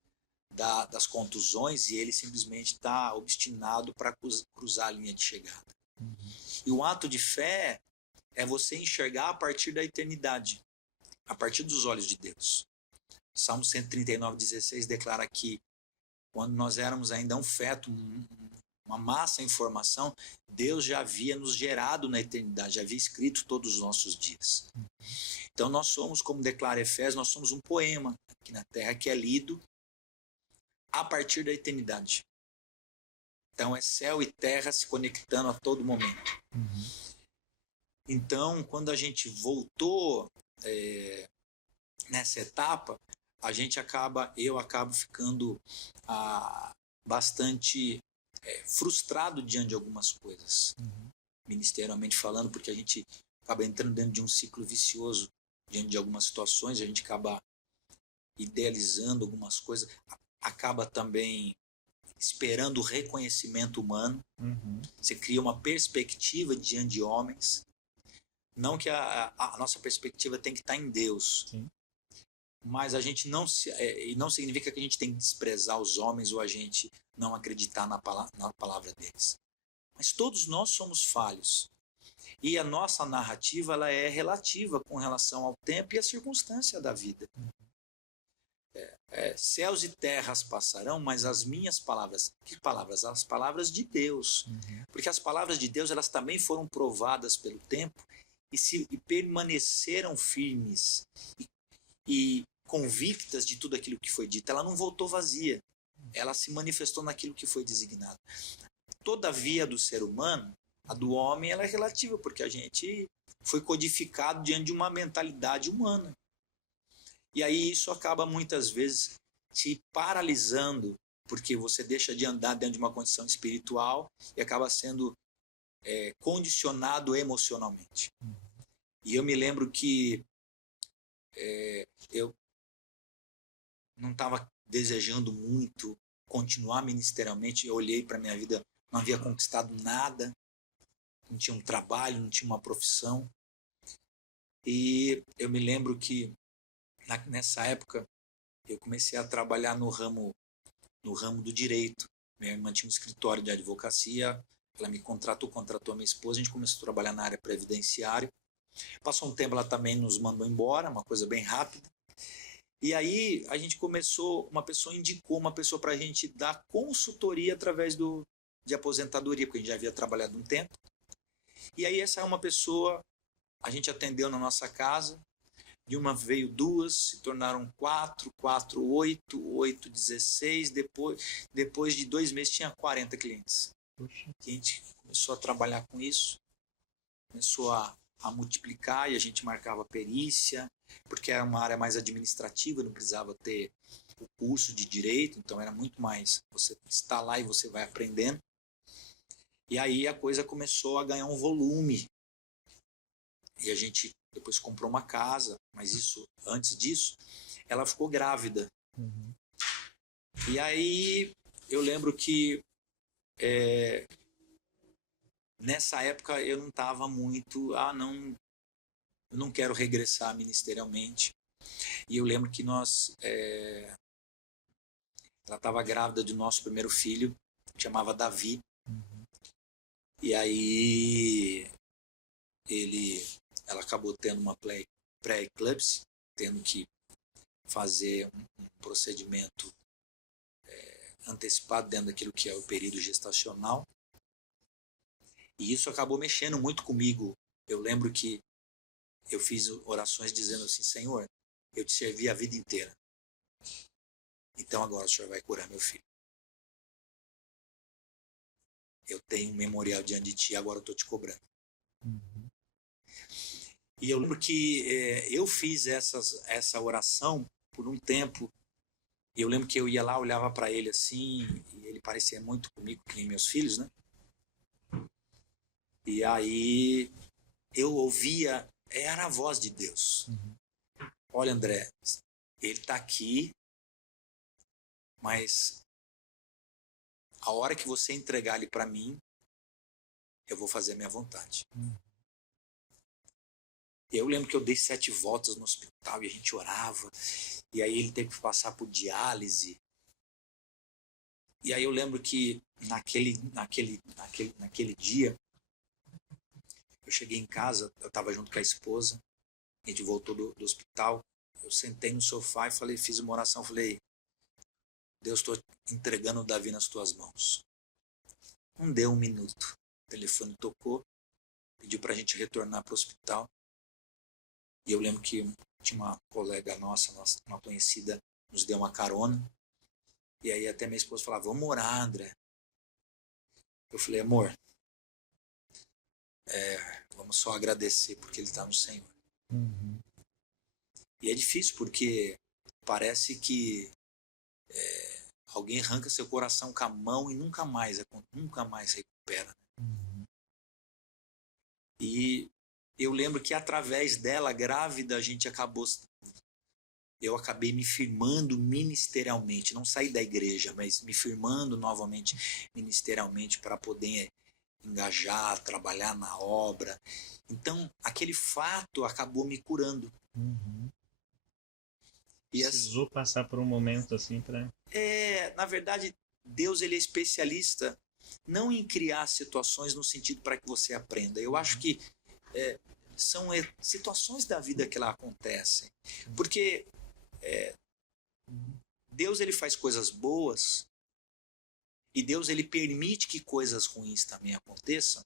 das contusões, e ele simplesmente está obstinado para cruzar a linha de chegada. E o ato de fé é você enxergar a partir da eternidade, a partir dos olhos de Deus. Salmo 139:16 declara que quando nós éramos ainda um feto, uma massa em formação, Deus já havia nos gerado na eternidade, já havia escrito todos os nossos dias. Então nós somos, como declara Efésios, nós somos um poema aqui na Terra que é lido a partir da eternidade. Então é céu e terra se conectando a todo momento. Então, quando a gente voltou nessa etapa, eu acabo ficando bastante frustrado diante de algumas coisas, ministerialmente falando, porque a gente acaba entrando dentro de um ciclo vicioso diante de algumas situações, a gente acaba idealizando algumas coisas, acaba também esperando o reconhecimento humano. Você cria uma perspectiva diante de homens, não que a nossa perspectiva tem que estar em Deus. Sim. Mas a gente não significa que a gente tem que desprezar os homens ou a gente não acreditar na palavra deles. Mas todos nós somos falhos. E a nossa narrativa ela é relativa com relação ao tempo e à circunstância da vida. Céus e terras passarão, mas as minhas palavras... Que palavras? As palavras de Deus. Porque as palavras de Deus elas também foram provadas pelo tempo e permaneceram firmes e convictas de tudo aquilo que foi dito. Ela não voltou vazia. Ela se manifestou naquilo que foi designado. Todavia, do ser humano, a do homem ela é relativa, porque a gente foi codificado diante de uma mentalidade humana. E aí isso acaba muitas vezes te paralisando, porque você deixa de andar dentro de uma condição espiritual e acaba sendo condicionado emocionalmente. E eu me lembro que eu não estava desejando muito continuar ministerialmente. Eu olhei para a minha vida, não havia conquistado nada, não tinha um trabalho, não tinha uma profissão. E eu me lembro que nessa época eu comecei a trabalhar no ramo do direito, Minha irmã tinha um escritório de advocacia, ela me contratou a minha esposa, a gente começou a trabalhar na área previdenciária. Passou um tempo, ela também nos mandou embora, uma coisa bem rápida. E aí a gente começou, uma pessoa indicou uma pessoa para a gente dar consultoria através de aposentadoria, porque a gente já havia trabalhado um tempo. E aí essa é uma pessoa, a gente atendeu na nossa casa, de uma veio 2, se tornaram 4, 8, 8, 16, depois de 2 meses tinha 40 clientes. Puxa. A gente começou a trabalhar com isso, começou a multiplicar e a gente marcava perícia, porque era uma área mais administrativa, não precisava ter o curso de direito, então era muito mais, você está lá e você vai aprendendo. E aí a coisa começou a ganhar um volume. E a gente depois comprou uma casa, mas isso, antes disso, ela ficou grávida. Uhum. E aí eu lembro que nessa época eu não estava muito, eu não quero regressar ministerialmente. E eu lembro que ela estava grávida do nosso primeiro filho, chamava Davi. Uhum. E aí ela acabou tendo uma pré-eclâmpsia, tendo que fazer um procedimento antecipado dentro daquilo que é o período gestacional. E isso acabou mexendo muito comigo. Eu lembro que eu fiz orações dizendo assim: Senhor, eu te servi a vida inteira. Então agora o Senhor vai curar meu filho. Eu tenho um memorial diante de ti, agora eu estou te cobrando. Uhum. E eu lembro que eu fiz essa oração por um tempo. E eu lembro que eu ia lá, olhava para ele assim, e ele parecia muito comigo, que nem meus filhos, né? E aí eu ouvia, era a voz de Deus. Uhum. Olha, André, ele está aqui, mas a hora que você entregar ele para mim, eu vou fazer a minha vontade. Uhum. Eu lembro que eu dei 7 voltas no hospital e a gente orava. E aí ele teve que passar por diálise. E aí eu lembro que naquele dia, eu cheguei em casa, eu estava junto com a esposa, a gente voltou do hospital, eu sentei no sofá e fiz uma oração, falei: Deus, estou entregando o Davi nas tuas mãos. Não deu 1 minuto, o telefone tocou, pediu para a gente retornar para o hospital. E eu lembro que tinha uma colega nossa, uma conhecida, nos deu uma carona. E aí até minha esposa falava: vamos orar, André. Eu falei: amor, vamos só agradecer porque ele está no Senhor. Uhum. E é difícil porque parece que alguém arranca seu coração com a mão e nunca mais recupera. Uhum. E eu lembro que através dela, grávida, eu acabei me firmando ministerialmente, não saí da igreja, mas me firmando novamente ministerialmente para poder engajar, trabalhar na obra. Então, aquele fato acabou me curando. Uhum. E Precisou passar por um momento assim para... na verdade, Deus ele é especialista não em criar situações no sentido para que você aprenda. Eu acho que são situações da vida que lá acontecem. Porque Deus ele faz coisas boas e Deus ele permite que coisas ruins também aconteçam.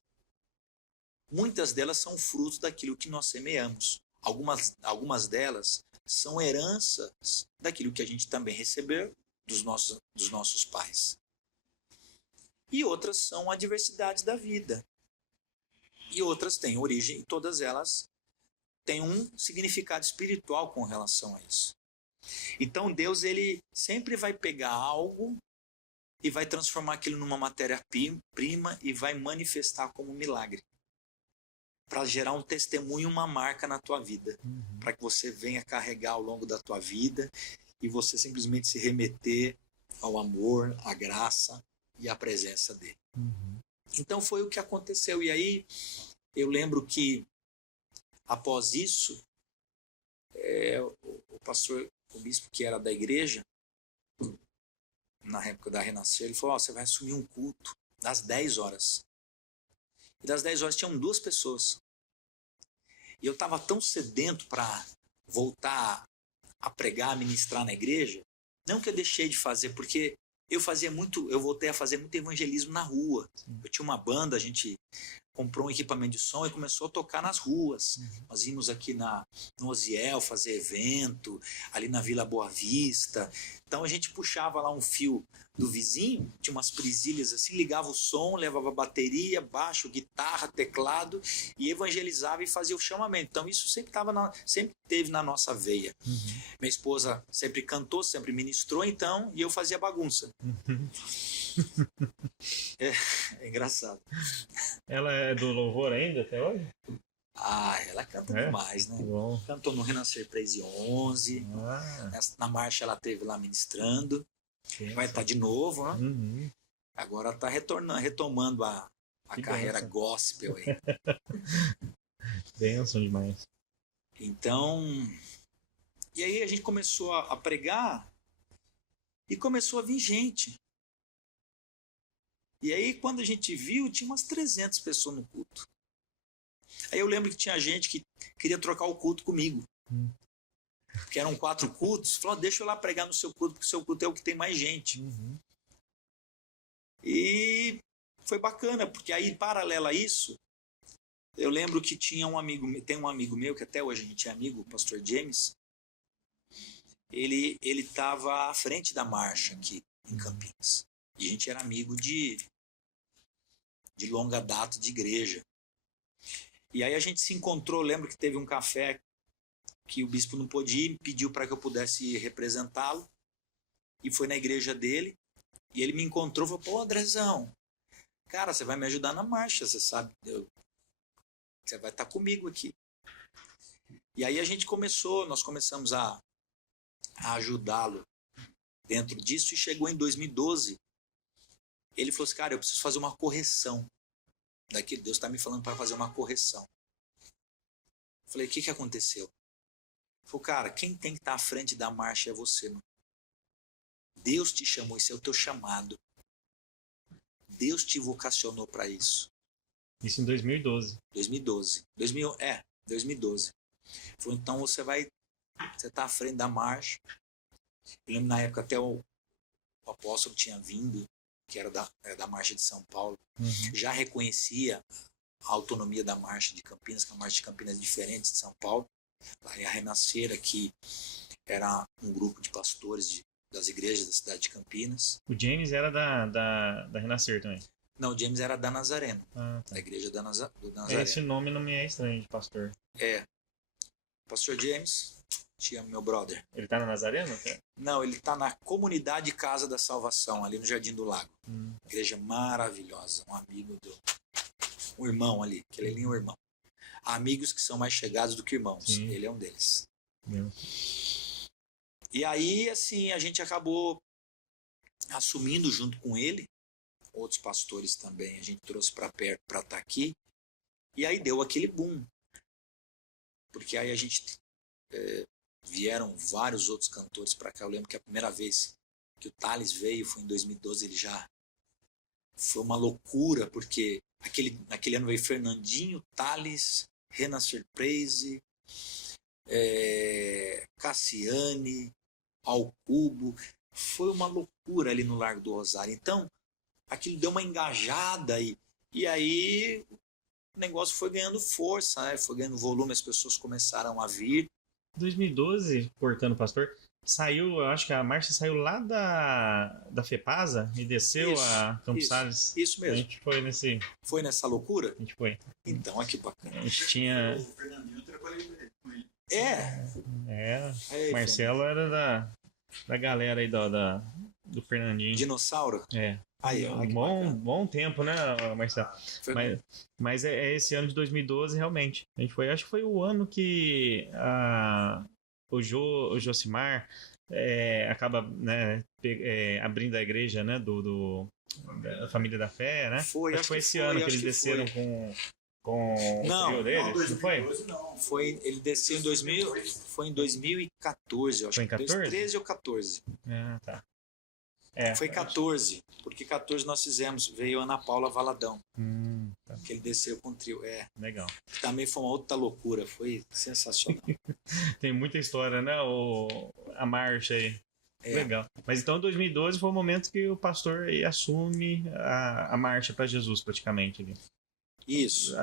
Muitas delas são frutos daquilo que nós semeamos. Algumas delas são heranças daquilo que a gente também recebeu dos nossos pais. E outras são adversidades da vida. E outras têm origem, e todas elas têm um significado espiritual com relação a isso. Então Deus ele sempre vai pegar algo e vai transformar aquilo numa matéria-prima e vai manifestar como um milagre. Para gerar um testemunho, uma marca na tua vida. Uhum. Para que você venha carregar ao longo da tua vida e você simplesmente se remeter ao amor, à graça e à presença dele. Uhum. Então foi o que aconteceu. E aí eu lembro que após isso, o pastor, o bispo que era da igreja, na época da Renascer, ele falou, você vai assumir um culto das 10 horas. E das 10 horas tinham 2 pessoas. E eu estava tão sedento para voltar a pregar, a ministrar na igreja, não que eu deixei de fazer, porque eu voltei a fazer muito evangelismo na rua. Eu tinha uma banda, a gente comprou um equipamento de som e começou a tocar nas ruas. Nós íamos aqui no Osiel fazer evento, ali na Vila Boa Vista. Então a gente puxava lá um fio do vizinho, tinha umas presilhas assim, ligava o som, levava bateria, baixo, guitarra, teclado e evangelizava e fazia o chamamento. Então isso sempre teve na nossa veia. Minha esposa sempre cantou, sempre ministrou, então, e eu fazia bagunça. É engraçado. Ela é do louvor ainda até hoje? Ela canta demais, né? Bom. Cantou no Renascer Praise 11. Na marcha ela esteve lá ministrando. Vai estar de novo, né? Agora está retomando a carreira gospel aí. Bênção demais. Então, e aí a gente começou a pregar e começou a vir gente. E aí quando a gente viu, tinha umas 300 pessoas no culto. Aí eu lembro que tinha gente que queria trocar o culto comigo. Porque eram 4 cultos. Falou, deixa eu lá pregar no seu culto, porque o seu culto é o que tem mais gente. E foi bacana, porque aí, paralelo a isso, eu lembro que tem um amigo meu, que até hoje a gente é amigo, o pastor James. Ele estava à frente da marcha aqui em Campinas. E a gente era amigo de longa data de igreja. E aí a gente se encontrou, lembro que teve um café que o bispo não pôde ir, pediu para que eu pudesse representá-lo. E foi na igreja dele. E ele me encontrou e falou, pô, Andrezão, cara, você vai me ajudar na marcha, você sabe, você vai estar comigo aqui. E aí nós começamos a ajudá-lo dentro disso e chegou em 2012. Ele falou assim, cara, eu preciso fazer uma correção. Daqui Deus está me falando para fazer uma correção. Eu falei, o que aconteceu? Ele falou, cara, quem tem que estar à frente da marcha é você, mano. Deus te chamou, esse é o teu chamado. Deus te vocacionou para isso. Isso em 2012. 2012. 2012. Falou, então você está à frente da marcha. Eu lembro na época até o apóstolo tinha vindo, que era da marcha de São Paulo. Já reconhecia a autonomia da marcha de Campinas, que a marcha de Campinas é diferente de São Paulo. Lá em a Renascer, aqui era um grupo de pastores das igrejas da cidade de Campinas. O James era da Renascer também? Não, o James era da Nazareno, tá. da igreja do Nazareno. Esse nome não me é estranho de pastor. Pastor James, te amo, meu brother. Ele tá na Nazareno? Não, ele tá na Comunidade Casa da Salvação, ali no Jardim do Lago. Igreja maravilhosa, um amigo um irmão ali, aquele ali é um irmão. Há amigos que são mais chegados do que irmãos. Sim. Ele é um deles. E aí, assim, a gente acabou assumindo junto com ele, outros pastores também, a gente trouxe para perto para estar aqui, e aí deu aquele boom. Porque aí a gente vieram vários outros cantores para cá. Eu lembro que a primeira vez que o Thales veio foi em 2012, ele já foi uma loucura, porque naquele ano veio Fernandinho, Thales, Renascer Praise, Cassiane, Ao Cubo. Foi uma loucura ali no Largo do Rosário. Então, aquilo deu uma engajada e aí o negócio foi ganhando força, né? Foi ganhando volume, as pessoas começaram a vir. 2012, cortando o pastor, eu acho que a marcha saiu lá da FEPASA e desceu a Campos Sales. Isso mesmo. A gente foi nesse... Foi nessa loucura? A gente foi. Então, olha que bacana. A gente tinha... O Fernandinho, eu trabalhei com ele. Marcelo era da galera aí do Fernandinho. Dinossauro? Aí, bom tempo, né, Marcelo? Mas é esse ano de 2012, realmente. A gente foi, acho que foi o ano que o Josimar acaba, né, abrindo a igreja, né, da Família da Fé, né? Foi esse ano que eles desceram com o trio deles, não foi? Não. Ele desceu foi em 2014, eu acho. Foi em 14? 13 ou 14. Tá. Foi 14, porque 14 nós fizemos, veio Ana Paula Valadão, Tá. que ele desceu com o trio. Legal. Também foi uma outra loucura, foi sensacional. Tem muita história, né? A marcha aí. Legal. Mas então 2012 foi o momento que o pastor aí assume a marcha para Jesus, praticamente. Ali. Isso.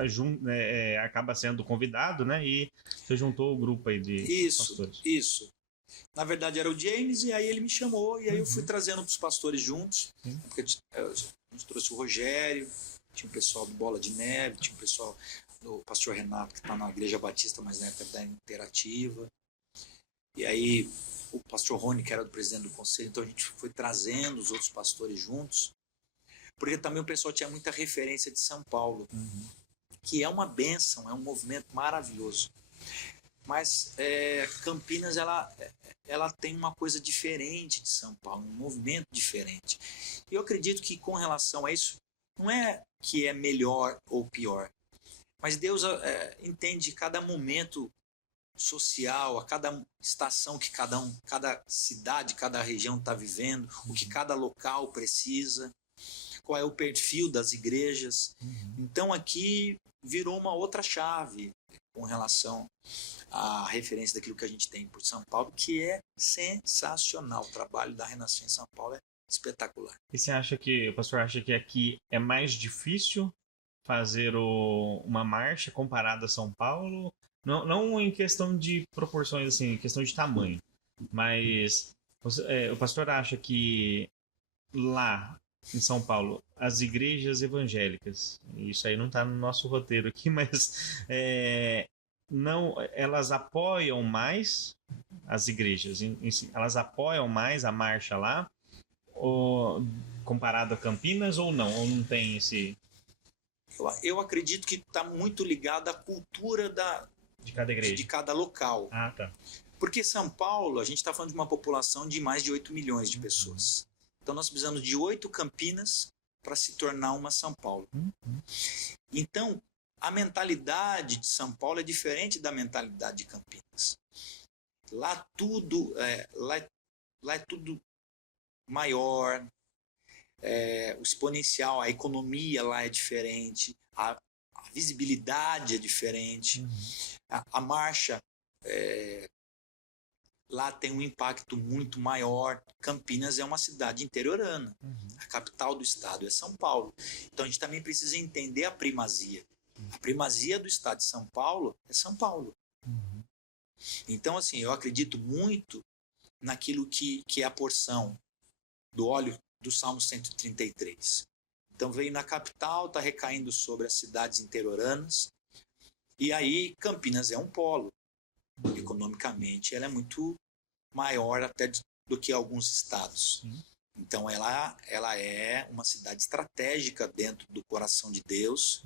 Acaba sendo convidado, né? E você juntou o grupo aí de pastores. Isso. Na verdade era o James, e aí ele me chamou, e aí eu fui trazendo os pastores juntos. Porque a gente trouxe o Rogério, tinha o pessoal do Bola de Neve, tinha o pessoal do pastor Renato, que está na Igreja Batista, mas na época da Interativa. E aí o pastor Rony, que era do presidente do conselho, então a gente foi trazendo os outros pastores juntos, porque também o pessoal tinha muita referência de São Paulo, que é uma bênção, é um movimento maravilhoso. Mas Campinas, ela tem uma coisa diferente de São Paulo, um movimento diferente. E eu acredito que com relação a isso, não é que é melhor ou pior, mas Deus entende cada momento social, a cada estação que cada cidade, cada região está vivendo, o que cada local precisa, qual é o perfil das igrejas. Então aqui virou uma outra chave com relação à referência daquilo que a gente tem por São Paulo, que é sensacional. O trabalho da Renascença em São Paulo é espetacular. E o pastor acha que aqui é mais difícil fazer uma marcha comparada a São Paulo? Não em questão de proporções, assim, em questão de tamanho, mas o pastor acha que lá em São Paulo, as igrejas evangélicas, isso aí não está no nosso roteiro aqui, mas não, elas apoiam mais as igrejas, elas apoiam mais a marcha lá, comparado a Campinas, ou não tem esse... Eu acredito que está muito ligado à cultura de cada igreja, de cada local. Tá. Porque São Paulo, a gente está falando de uma população de mais de 8 milhões de pessoas. Então nós precisamos de 8 Campinas para se tornar uma São Paulo. Então, a mentalidade de São Paulo é diferente da mentalidade de Campinas. Lá tudo é tudo maior, o exponencial, a economia lá é diferente, a visibilidade é diferente, a marcha lá tem um impacto muito maior. Campinas é uma cidade interiorana, a capital do estado é São Paulo. Então a gente também precisa entender a primazia. A primazia do estado de São Paulo é São Paulo. Então, assim, eu acredito muito naquilo que é a porção do óleo do Salmo 133. Então veio na capital, está recaindo sobre as cidades interioranas, e aí Campinas é um polo. Economicamente ela é muito maior até do que alguns estados. Então ela é uma cidade estratégica dentro do coração de Deus,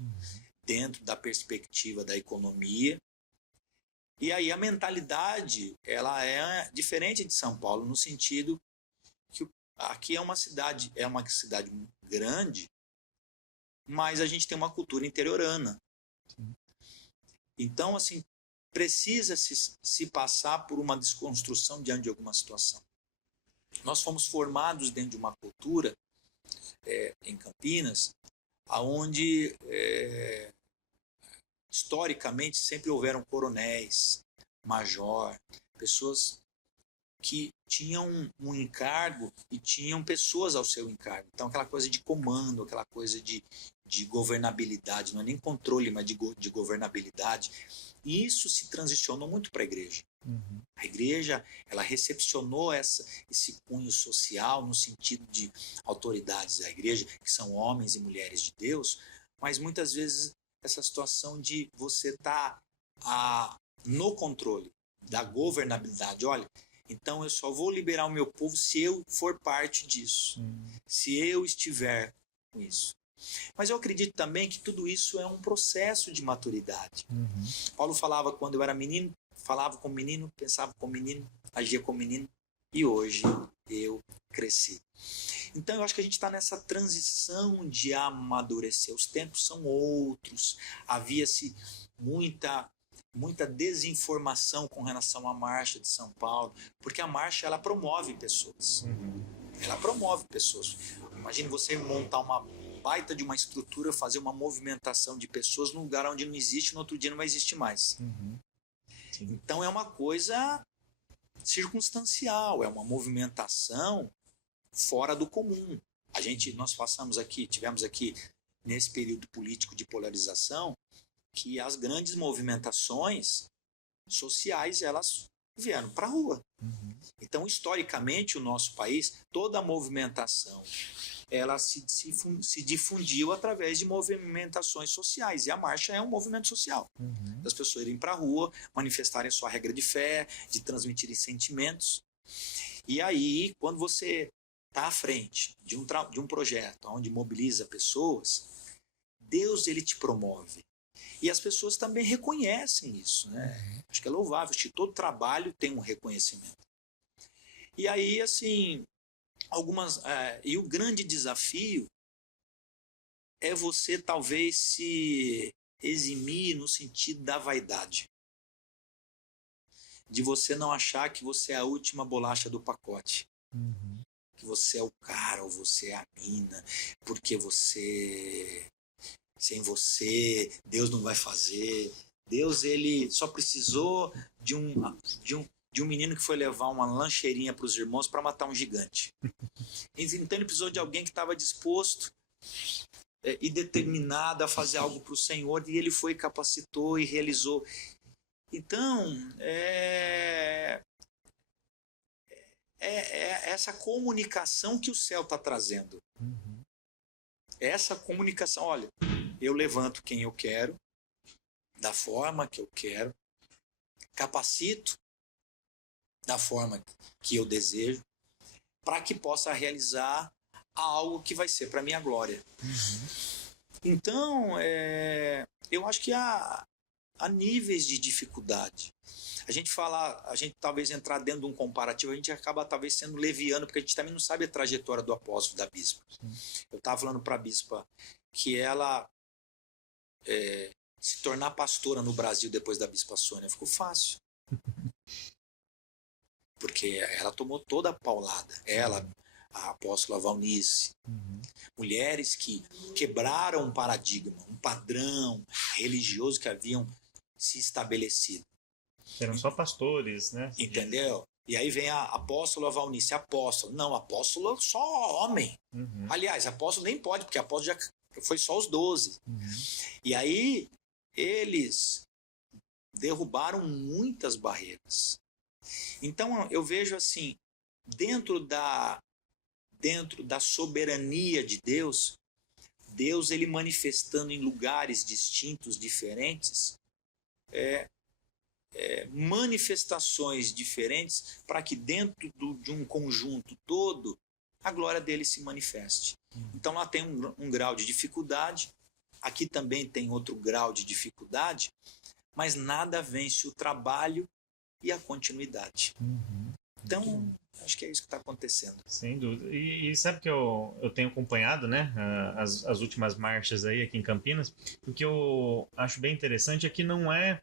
dentro da perspectiva da economia. E aí a mentalidade ela é diferente de São Paulo, no sentido que aqui é uma cidade grande, mas a gente tem uma cultura interiorana. Então, assim, precisa se passar por uma desconstrução diante de alguma situação. Nós fomos formados dentro de uma cultura, em Campinas, onde historicamente sempre houveram coronéis, major, pessoas que tinham um encargo e tinham pessoas ao seu encargo. Então aquela coisa de comando, aquela coisa de governabilidade, não é nem controle, mas de governabilidade. E isso se transicionou muito para a igreja. A igreja, ela recepcionou esse cunho social no sentido de autoridades da igreja, que são homens e mulheres de Deus, mas muitas vezes essa situação de você estar no controle da governabilidade. Olha, então eu só vou liberar o meu povo se eu for parte disso, se eu estiver com isso. Mas eu acredito também que tudo isso é um processo de maturidade. Paulo falava quando eu era menino, falava como menino, pensava como menino, agia como menino, e hoje eu cresci. Então eu acho que a gente está nessa transição de amadurecer. Os tempos são outros. Havia-se muita desinformação com relação à marcha de São Paulo, porque a marcha ela promove pessoas. Ela promove pessoas. Imagine você montar uma baita de uma estrutura, fazer uma movimentação de pessoas num lugar onde não existe, no outro dia não vai existir mais. Então é uma coisa circunstancial, é uma movimentação fora do comum. Nós tivemos aqui nesse período político de polarização, que as grandes movimentações sociais, elas vieram para a rua. Então, historicamente, o nosso país, toda a movimentação, ela se difundiu através de movimentações sociais. E a marcha é um movimento social. As pessoas irem para a rua, manifestarem sua regra de fé, de transmitirem sentimentos. E aí, quando você está à frente de um projeto onde mobiliza pessoas, Deus, ele te promove. E as pessoas também reconhecem isso, né? Acho que é louvável, que todo trabalho tem um reconhecimento. E aí, assim, e o grande desafio é você talvez se eximir no sentido da vaidade. De você não achar que você é a última bolacha do pacote. Que você é o cara ou você é a mina, porque sem você, Deus não vai fazer. Deus, ele só precisou de um menino que foi levar uma lancheirinha para os irmãos para matar um gigante. Então ele precisou de alguém que estava disposto e determinado a fazer algo para o Senhor, e ele foi, capacitou e realizou. Então, é essa comunicação que o céu está trazendo. Essa comunicação, olha, eu levanto quem eu quero, da forma que eu quero, capacito da forma que eu desejo, para que possa realizar algo que vai ser para a minha glória. Então, eu acho que há níveis de dificuldade. A gente talvez entrar dentro de um comparativo, a gente acaba talvez sendo leviano, porque a gente também não sabe a trajetória do apóstolo, da bispa. Eu estava falando para a bispa que ela se tornar pastora no Brasil depois da bispa Sônia ficou fácil. Porque ela tomou toda a paulada. Ela, a apóstola Valnice. Mulheres que quebraram um paradigma, um padrão religioso que haviam se estabelecido. Eram só pastores, né? Entendeu? E aí vem a apóstola Valnice, apóstolo. Não, apóstolo só homem. Aliás, apóstolo nem pode, porque apóstolo já foi só os 12. E aí eles derrubaram muitas barreiras. Então eu vejo assim, dentro da soberania de Deus, ele manifestando em lugares distintos, diferentes, manifestações diferentes, para que dentro de um conjunto todo, a glória dele se manifeste. Então lá tem um grau de dificuldade, aqui também tem outro grau de dificuldade, mas nada vence o trabalho e a continuidade. Então, acho que é isso que está acontecendo. Sem dúvida. E sabe que eu tenho acompanhado, né, as últimas marchas aí aqui em Campinas. O que eu acho bem interessante é que não é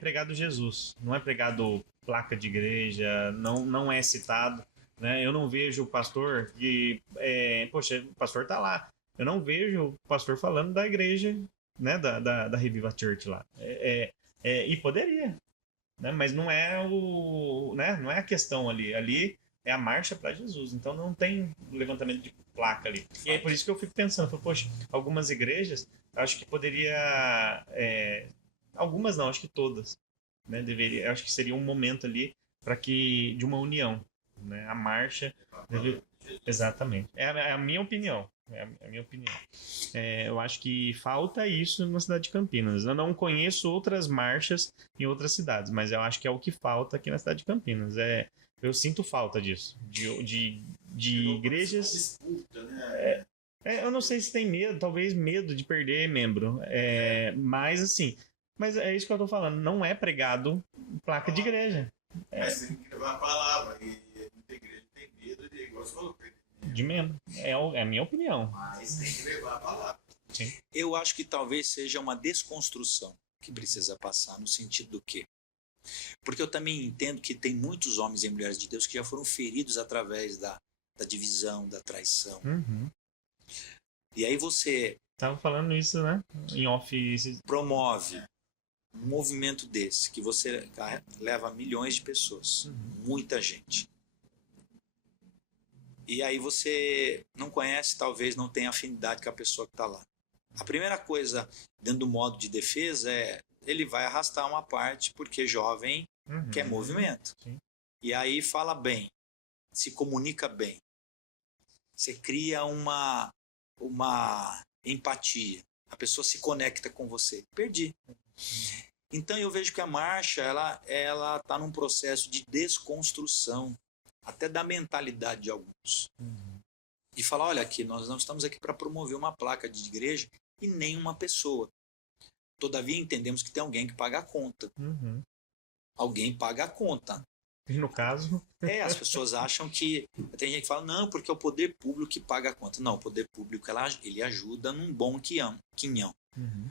pregado Jesus, não é pregado placa de igreja, não é citado, né? Eu não vejo o pastor poxa, o pastor está lá. Eu não vejo o pastor falando da igreja, né, da Reviva Church lá. E poderia, né? Mas não é não é a questão ali. Ali é a marcha para Jesus. Então não tem levantamento de placa ali. E é por isso que eu fico pensando, poxa, algumas igrejas, acho que poderia, algumas não, acho que todas, né? Acho que seria um momento ali de uma união, né? A marcha exatamente. É a minha opinião. Eu acho que falta isso na cidade de Campinas. Eu não conheço outras marchas em outras cidades, mas eu acho que é o que falta aqui na cidade de Campinas. Eu sinto falta disso, de igrejas. Disputa, né? Eu não sei se tem medo, talvez medo de perder membro. Mas assim, é isso que eu tô falando. Não é pregado placa de igreja. Mas tem que levar a palavra. E muita igreja tem medo de, igual você falou, de membro. É a minha opinião. Mas tem que levar a palavra. Sim. Eu acho que talvez seja uma desconstrução que precisa passar, no sentido do quê? Porque eu também entendo que tem muitos homens e mulheres de Deus que já foram feridos através da divisão, da traição. Uhum. E aí você Tava falando isso, né? Em off. promove um movimento desse, que você leva milhões de pessoas, muita gente. E aí você não conhece, talvez não tenha afinidade com a pessoa que está lá. A primeira coisa, dentro do modo de defesa, é ele vai arrastar uma parte, porque jovem quer movimento. Sim. E aí fala bem, se comunica bem. Você cria uma empatia. A pessoa se conecta com você. Perdi. Então eu vejo que a marcha, ela está num processo de desconstrução, até da mentalidade de alguns. E falar, olha aqui, nós não estamos aqui para promover uma placa de igreja e nem uma pessoa. Todavia entendemos que tem alguém que paga a conta. Alguém paga a conta. E no caso... As pessoas acham que... Tem gente que fala, não, porque é o poder público que paga a conta. Não, o poder público ele ajuda num bom quinhão.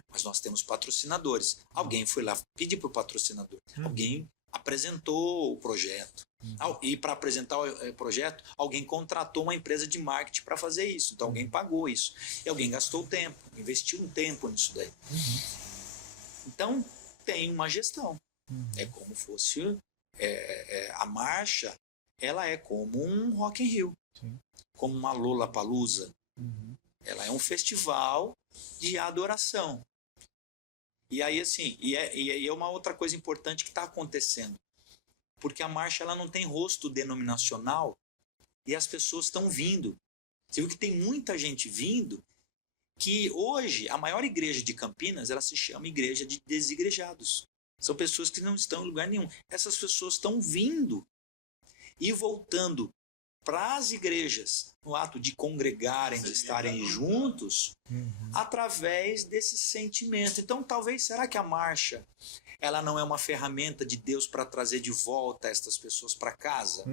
Mas nós temos patrocinadores. Alguém foi lá pedir para o patrocinador. Alguém apresentou o projeto. E para apresentar o projeto, alguém contratou uma empresa de marketing para fazer isso. Então alguém pagou isso. E alguém gastou tempo, investiu um tempo nisso daí. Então tem uma gestão. É como fosse... a marcha, ela é como um Rock in Rio. Sim. Como uma Lollapalooza. Ela é um festival de adoração. E aí, assim, e é uma outra coisa importante que está acontecendo. Porque a marcha, ela não tem rosto denominacional e as pessoas estão vindo. Você viu que tem muita gente vindo, que hoje, a maior igreja de Campinas, ela se chama Igreja de Desigrejados. São pessoas que não estão em lugar nenhum. Essas pessoas estão vindo e voltando para as igrejas, no ato de congregarem, de estarem juntos, através desse sentimento. Então, talvez, será que a marcha, ela não é uma ferramenta de Deus para trazer de volta estas pessoas para casa?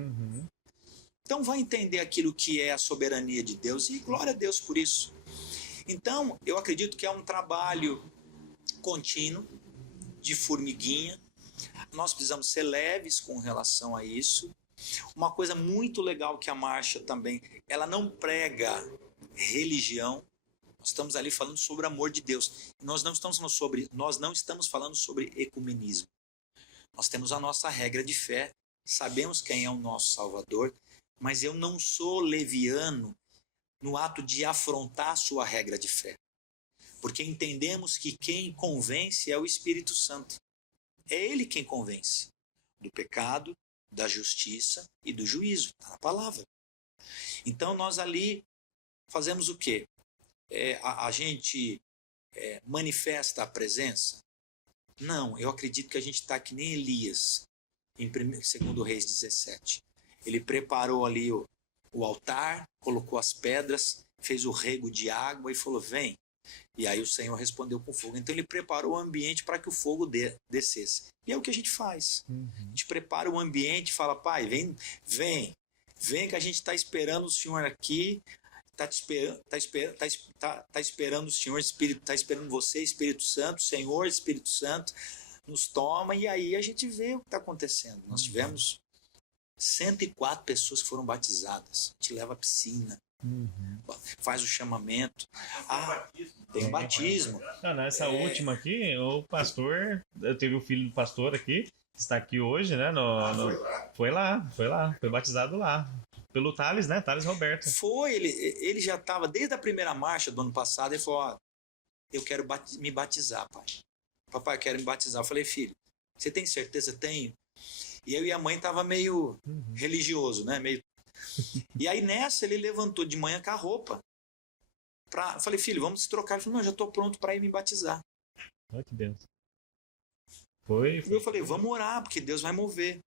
Então, vai entender aquilo que é a soberania de Deus e glória a Deus por isso. Então, eu acredito que é um trabalho contínuo, de formiguinha. Nós precisamos ser leves com relação a isso. Uma coisa muito legal que a marcha também, ela não prega religião. Nós estamos ali falando sobre o amor de Deus. Nós não estamos falando sobre ecumenismo. Nós temos a nossa regra de fé, sabemos quem é o nosso Salvador, mas eu não sou leviano no ato de afrontar a sua regra de fé. Porque entendemos que quem convence é o Espírito Santo. É Ele quem convence do pecado, da justiça e do juízo. Está na palavra. Então nós ali fazemos o quê? A gente manifesta a presença? Não, eu acredito que a gente está que nem Elias, em 2 Reis 17. Ele preparou ali o altar, colocou as pedras, fez o rego de água e falou, vem. E aí o Senhor respondeu com fogo. Então ele preparou o ambiente para que o fogo descesse. E é o que a gente faz. A gente prepara o ambiente e fala, Pai, vem que a gente está esperando o Senhor aqui, está esperando o Senhor, está esperando você, Espírito Santo, Senhor, Espírito Santo, nos toma, e aí a gente vê o que está acontecendo. Nós tivemos 104 pessoas que foram batizadas. A gente leva a piscina. Faz o chamamento. Tem um batismo. Nessa última aqui, o pastor, eu teve o filho do pastor aqui, que está aqui hoje, né? Foi lá, foi batizado lá. Pelo Thales, né? Thales Roberto. Ele já estava, desde a primeira marcha do ano passado, ele falou, eu quero me batizar, pai. Papai, eu quero me batizar. Eu falei, filho, você tem certeza? Tenho. E eu e a mãe tava meio religioso, né? E aí nessa ele levantou de manhã com a roupa. Eu falei, filho, vamos se trocar. Ele falou, não, já estou pronto para ir me batizar. Olha que Deus. Foi. E eu falei, vamos orar, porque Deus vai mover.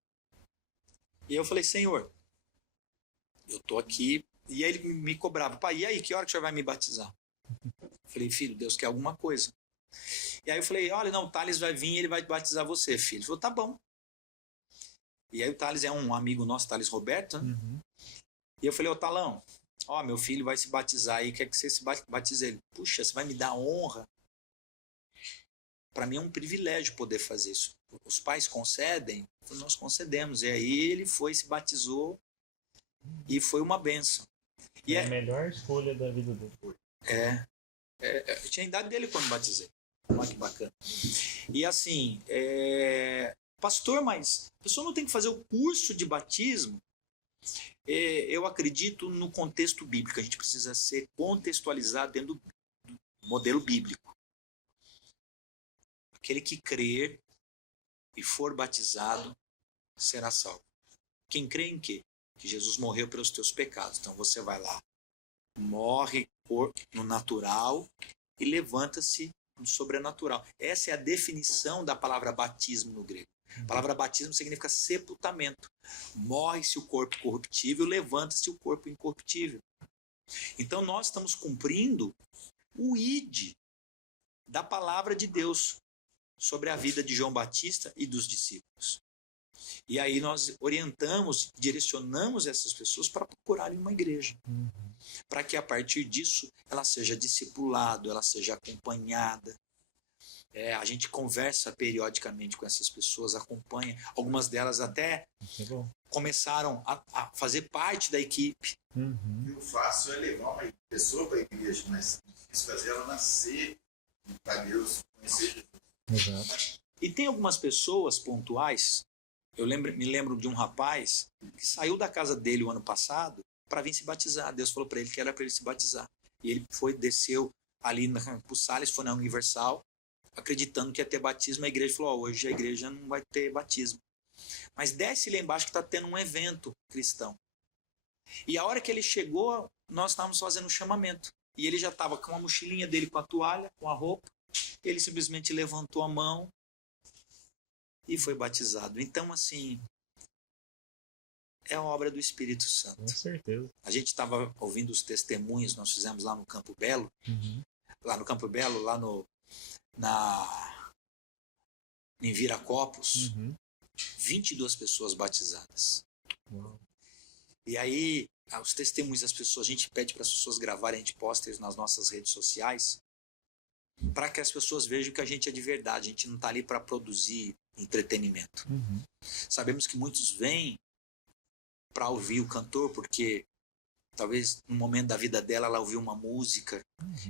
E eu falei, Senhor, eu tô aqui. E aí ele me cobrava, pai, e aí, que hora que o senhor vai me batizar? Eu falei, filho, Deus quer alguma coisa. E aí eu falei, olha, não, o Thales vai vir e ele vai batizar você, filho. Ele falou, tá bom. E aí o Thales é um amigo nosso, Thales Roberto, né? E eu falei, Talão, meu filho vai se batizar aí, quer que você se batize ele. Puxa, você vai me dar honra? para mim é um privilégio poder fazer isso. Os pais concedem, nós concedemos. E aí ele foi, se batizou e foi uma bênção. E a melhor escolha da vida dele. Eu tinha a idade dele quando batizei. Olha que bacana. E assim, pastor, mas a pessoa não tem que fazer o curso de batismo? Eu acredito no contexto bíblico. A gente precisa ser contextualizado dentro do modelo bíblico. Aquele que crer e for batizado será salvo. Quem crê em quê? Que Jesus morreu pelos teus pecados. Então você vai lá, morre no natural e levanta-se no sobrenatural. Essa é a definição da palavra batismo no grego. A palavra batismo significa sepultamento. Morre-se o corpo corruptível, levanta-se o corpo incorruptível. Então nós estamos cumprindo o ID da palavra de Deus sobre a vida de João Batista e dos discípulos. E aí nós orientamos, direcionamos essas pessoas para procurarem uma igreja. Para que a partir disso ela seja discipulada, ela seja acompanhada. A gente conversa periodicamente com essas pessoas, acompanha. Algumas delas até começaram a fazer parte da equipe. E o fácil é levar uma pessoa para a igreja, mas difícil fazer ela nascer para Deus, conhecer Jesus. Exato. E tem algumas pessoas pontuais. Me lembro de um rapaz que saiu da casa dele o ano passado para vir se batizar. Deus falou para ele que era para ele se batizar. E ele desceu ali na Campos Sales, foi na Universal, acreditando que ia ter batismo. A igreja falou, hoje a igreja não vai ter batismo. Mas desce lá embaixo que está tendo um evento cristão. E a hora que ele chegou, nós estávamos fazendo um chamamento. E ele já estava com a mochilinha dele, com a toalha, com a roupa. Ele simplesmente levantou a mão e foi batizado. Então, assim, é a obra do Espírito Santo. Com certeza. A gente estava ouvindo os testemunhos, nós fizemos lá no Campo Belo, em Viracopos, 22 pessoas batizadas. Uau. E aí, os testemunhos das pessoas, a gente pede para as pessoas gravarem, a gente posta nas nossas redes sociais, para que as pessoas vejam que a gente é de verdade, a gente não está ali para produzir entretenimento. Sabemos que muitos vêm para ouvir o cantor, porque talvez no momento da vida dela ela ouviu uma música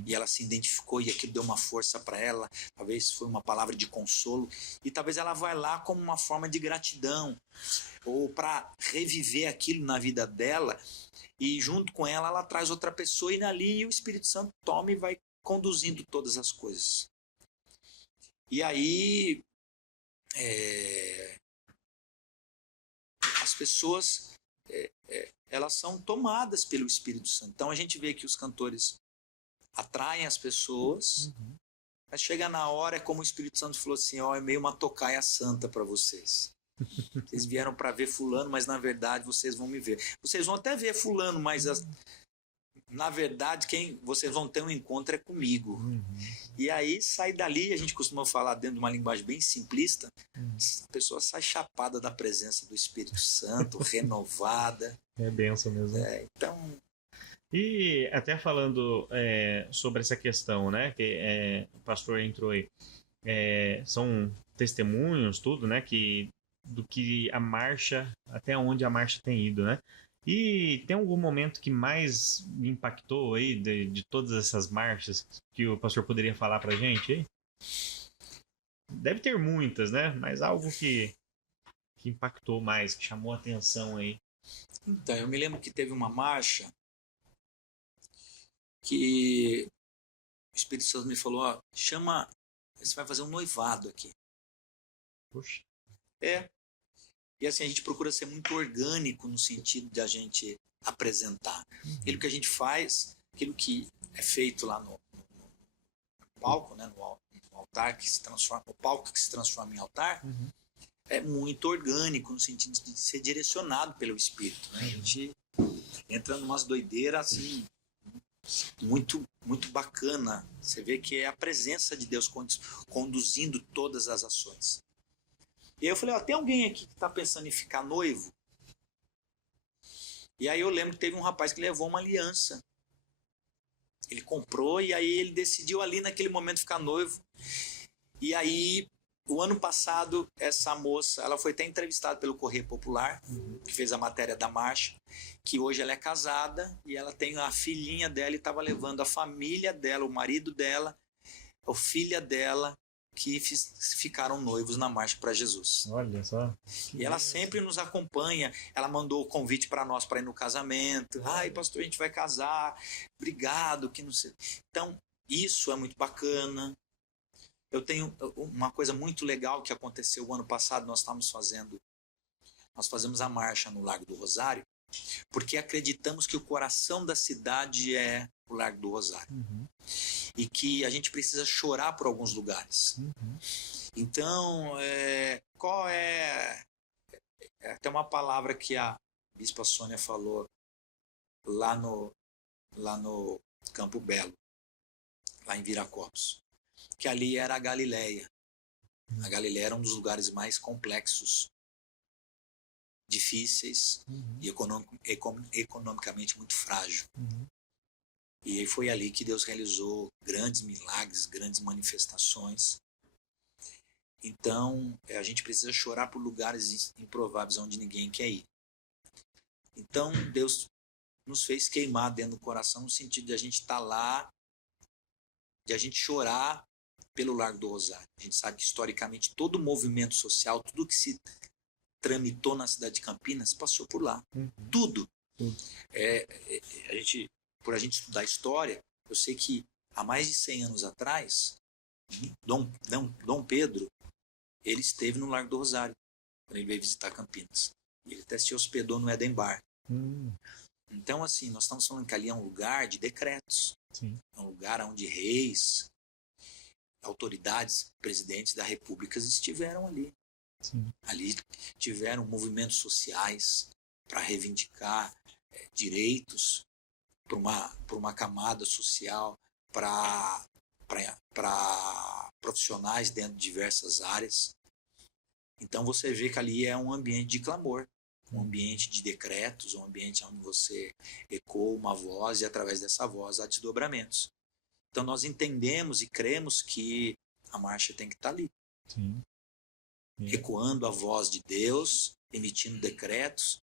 e ela se identificou e aquilo deu uma força para ela, talvez foi uma palavra de consolo e talvez ela vai lá como uma forma de gratidão ou para reviver aquilo na vida dela e junto com ela ela traz outra pessoa e ali o Espírito Santo toma e vai conduzindo todas as coisas. E aí as pessoas elas são tomadas pelo Espírito Santo. Então a gente vê que os cantores atraem as pessoas, mas chega na hora, é como o Espírito Santo falou assim, é meio uma tocaia santa para vocês. Vocês vieram para ver fulano, mas na verdade vocês vão me ver. Vocês vão até ver fulano, mas na verdade quem vocês vão ter um encontro é comigo. E aí sai dali, a gente costuma falar dentro de uma linguagem bem simplista, a pessoa sai chapada da presença do Espírito Santo, renovada. É bênção mesmo. Então... E até falando sobre essa questão, né, que o pastor entrou aí, são testemunhos, tudo, né, do que a marcha, até onde a marcha tem ido, né? E tem algum momento que mais me impactou aí de todas essas marchas que o pastor poderia falar pra gente aí? Deve ter muitas, né? Mas algo que impactou mais, que chamou a atenção aí. Então, eu me lembro que teve uma marcha que o Espírito Santo me falou, chama, você vai fazer um noivado aqui. Poxa. E assim, a gente procura ser muito orgânico no sentido de a gente apresentar. Aquilo que a gente faz, aquilo que é feito lá no palco, né, no altar que se transforma, o palco que se transforma em altar, é muito orgânico no sentido de ser direcionado pelo Espírito. Né? A gente entra numas doideiras assim, muito, muito bacana. Você vê que é a presença de Deus conduzindo todas as ações. E aí eu falei, tem alguém aqui que está pensando em ficar noivo? E aí eu lembro que teve um rapaz que levou uma aliança. Ele comprou e aí ele decidiu ali naquele momento ficar noivo. E aí, o ano passado, essa moça, ela foi até entrevistada pelo Correio Popular, que fez a matéria da marcha, que hoje ela é casada e ela tem a filhinha dela e estava levando a família dela, o marido dela, a filha dela, que ficaram noivos na marcha para Jesus. Olha só. E ela sempre nos acompanha. Ela mandou o convite para nós para ir no casamento. Ai, pastor, a gente vai casar. Obrigado, que não sei. Então, isso é muito bacana. Eu tenho uma coisa muito legal que aconteceu o ano passado. Nós fazemos a marcha no Largo do Rosário, porque acreditamos que o coração da cidade é o Largo do Rosário. E que a gente precisa chorar por alguns lugares. Então, qual é até uma palavra que a Bispa Sônia falou lá no Campo Belo, lá em Viracopos, que ali era a Galileia. A Galileia era um dos lugares mais complexos, difíceis e economicamente muito frágil. E foi ali que Deus realizou grandes milagres, grandes manifestações. Então, a gente precisa chorar por lugares improváveis onde ninguém quer ir. Então, Deus nos fez queimar dentro do coração no sentido de a gente estar lá, de a gente chorar pelo Largo do Rosário. A gente sabe que, historicamente, todo o movimento social, tudo que se tramitou na cidade de Campinas, passou por lá. Tudo. Por a gente estudar história, eu sei que há mais de 100 anos atrás, Dom Pedro, ele esteve no Largo do Rosário, quando ele veio visitar Campinas. Ele até se hospedou no Eden Bar. Então, assim, nós estamos falando que ali é um lugar de decretos. É um lugar onde reis, autoridades, presidentes da república estiveram ali. Ali tiveram movimentos sociais para reivindicar direitos para uma camada social, para profissionais dentro de diversas áreas. Então você vê que ali é um ambiente de clamor, um ambiente de decretos, um ambiente onde você ecoa uma voz e através dessa voz há desdobramentos. Então nós entendemos e cremos que a marcha tem que estar ali. Ecoando a voz de Deus, emitindo decretos,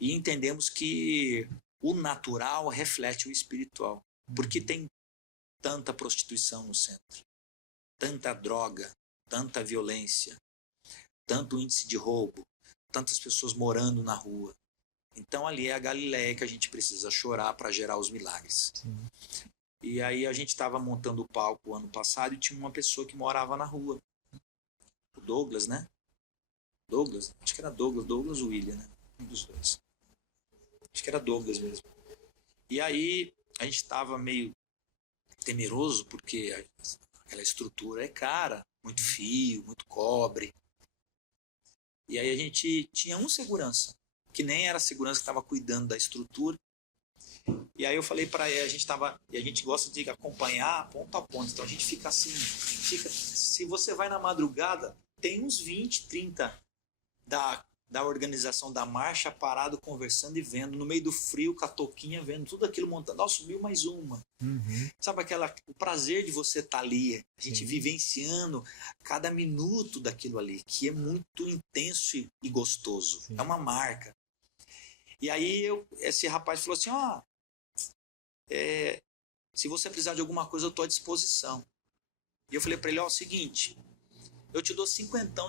e entendemos que o natural reflete o espiritual. Porque tem tanta prostituição no centro, tanta droga, tanta violência, tanto índice de roubo, tantas pessoas morando na rua. Então ali é a Galileia que a gente precisa chorar para gerar os milagres. E aí a gente estava montando o palco ano passado e tinha uma pessoa que morava na rua. O Douglas, né? Acho que era Douglas ou William, né? Um dos dois. Acho que era Douglas mesmo. E aí a gente estava meio temeroso porque aquela estrutura é cara, muito fio, muito cobre. E aí a gente tinha um segurança, que nem era a segurança que estava cuidando da estrutura. E aí eu falei para ele, e a gente gosta de acompanhar ponto a ponto, então a gente fica assim, se você vai na madrugada, tem uns 20, 30 da organização da marcha parado, conversando e vendo, no meio do frio, com a touquinha, vendo tudo aquilo montando. Nossa, subiu mais uma. Sabe o prazer de você estar ali, a gente vivenciando cada minuto daquilo ali, que é muito intenso e gostoso. É uma marca. E aí esse rapaz falou assim, se você precisar de alguma coisa, eu estou à disposição. E eu falei para ele, o seguinte, eu te dou 50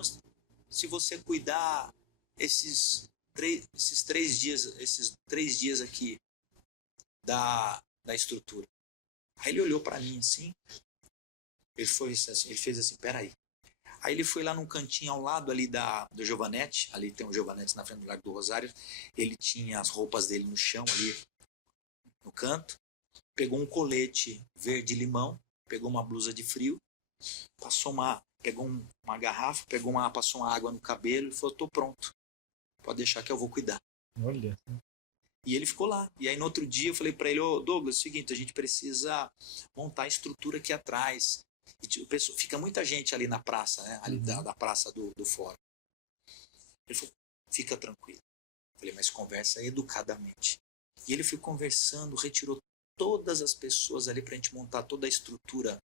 se você cuidar esses 3 dias aqui da estrutura. Aí ele olhou para mim assim, ele fez assim, peraí. Aí ele foi lá num cantinho ao lado ali do Giovanetti, ali tem um Giovanetti na frente do Largo do Rosário, ele tinha as roupas dele no chão ali, no canto, pegou um colete verde-limão, pegou uma blusa de frio, pegou uma garrafa, passou uma água no cabelo e falou, tô pronto, pode deixar que eu vou cuidar. Olha. E ele ficou lá. E aí no outro dia eu falei para ele, Douglas, é o seguinte, a gente precisa montar a estrutura aqui atrás. E fica muita gente ali na praça, né? Ali da praça do fórum. Ele falou, fica tranquilo. Eu falei, mas conversa educadamente. E ele foi conversando, retirou todas as pessoas ali para a gente montar toda a estrutura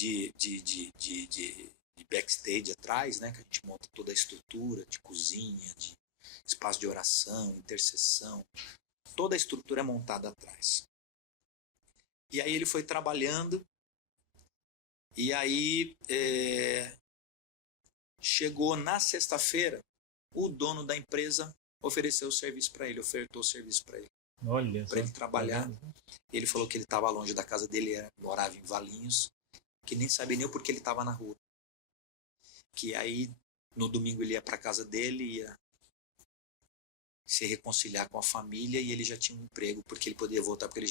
de backstage atrás, né? Que a gente monta toda a estrutura de cozinha, de espaço de oração, intercessão. Toda a estrutura é montada atrás. E aí ele foi trabalhando, e aí chegou na sexta-feira, o dono da empresa ofereceu o serviço para ele, ofertou o serviço para ele. Olha, para ele trabalhar. Ele falou que ele estava longe da casa dele, morava em Valinhos, que nem sabia nem porque ele estava na rua. Que aí, no domingo, ele ia para a casa dele, ia se reconciliar com a família, e ele já tinha um emprego, porque ele podia voltar, porque ele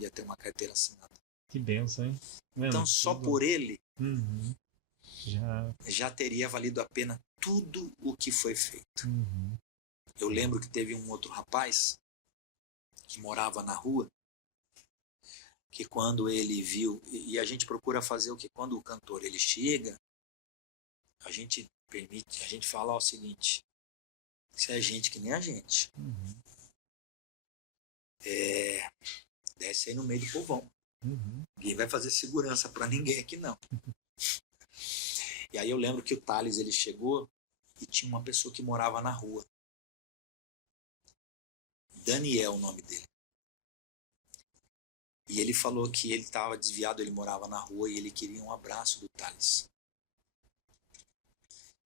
ia ter uma carteira assinada. Que benção, hein? Então, só por ele, já teria valido a pena tudo o que foi feito. Uhum. Eu lembro que teve um outro rapaz que morava na rua, que quando ele viu, e a gente procura fazer o que? Quando o cantor ele chega, a gente fala o seguinte: se é gente que nem a gente, desce aí no meio do povão. Ninguém vai fazer segurança para ninguém aqui, não. E aí eu lembro que o Thales, ele chegou e tinha uma pessoa que morava na rua. Daniel, o nome dele. E ele falou que ele estava desviado, ele morava na rua e ele queria um abraço do Thales.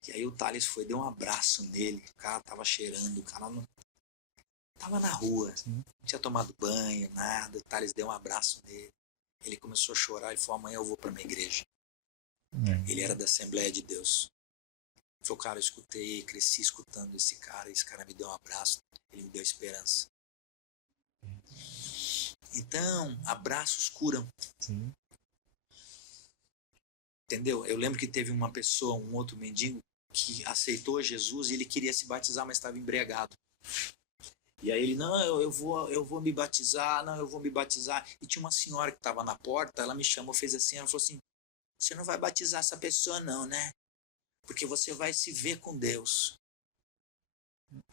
E aí o Thales foi, deu um abraço nele, o cara tava cheirando, o cara não tava na rua, não tinha tomado banho, nada, o Thales deu um abraço nele. Ele começou a chorar, ele falou: amanhã eu vou para minha igreja. Ele era da Assembleia de Deus. Ele falou: cara, eu escutei, cresci escutando esse cara me deu um abraço, ele me deu esperança. Então, abraços curam. Sim. Entendeu? Eu lembro que teve uma pessoa, um outro mendigo, que aceitou Jesus e ele queria se batizar, mas estava embriagado. E aí ele: não, eu vou me batizar, não, eu vou me batizar. E tinha uma senhora que estava na porta, ela me chamou, fez assim, ela falou assim: você não vai batizar essa pessoa não, né? Porque você vai se ver com Deus.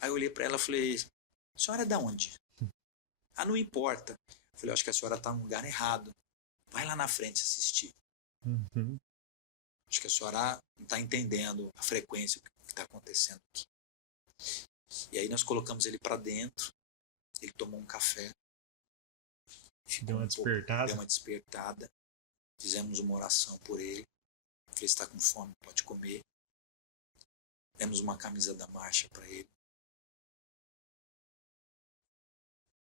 Aí eu olhei para ela e falei: a senhora é da onde? Ah, não importa. Eu falei: acho que a senhora está no lugar errado. Vai lá na frente assistir. Acho que a senhora não está entendendo a frequência, o que está acontecendo aqui. E aí nós colocamos ele para dentro, ele tomou um café. Deu uma despertada. Fizemos uma oração por ele. Ele está com fome, pode comer. Demos uma camisa da marcha para ele.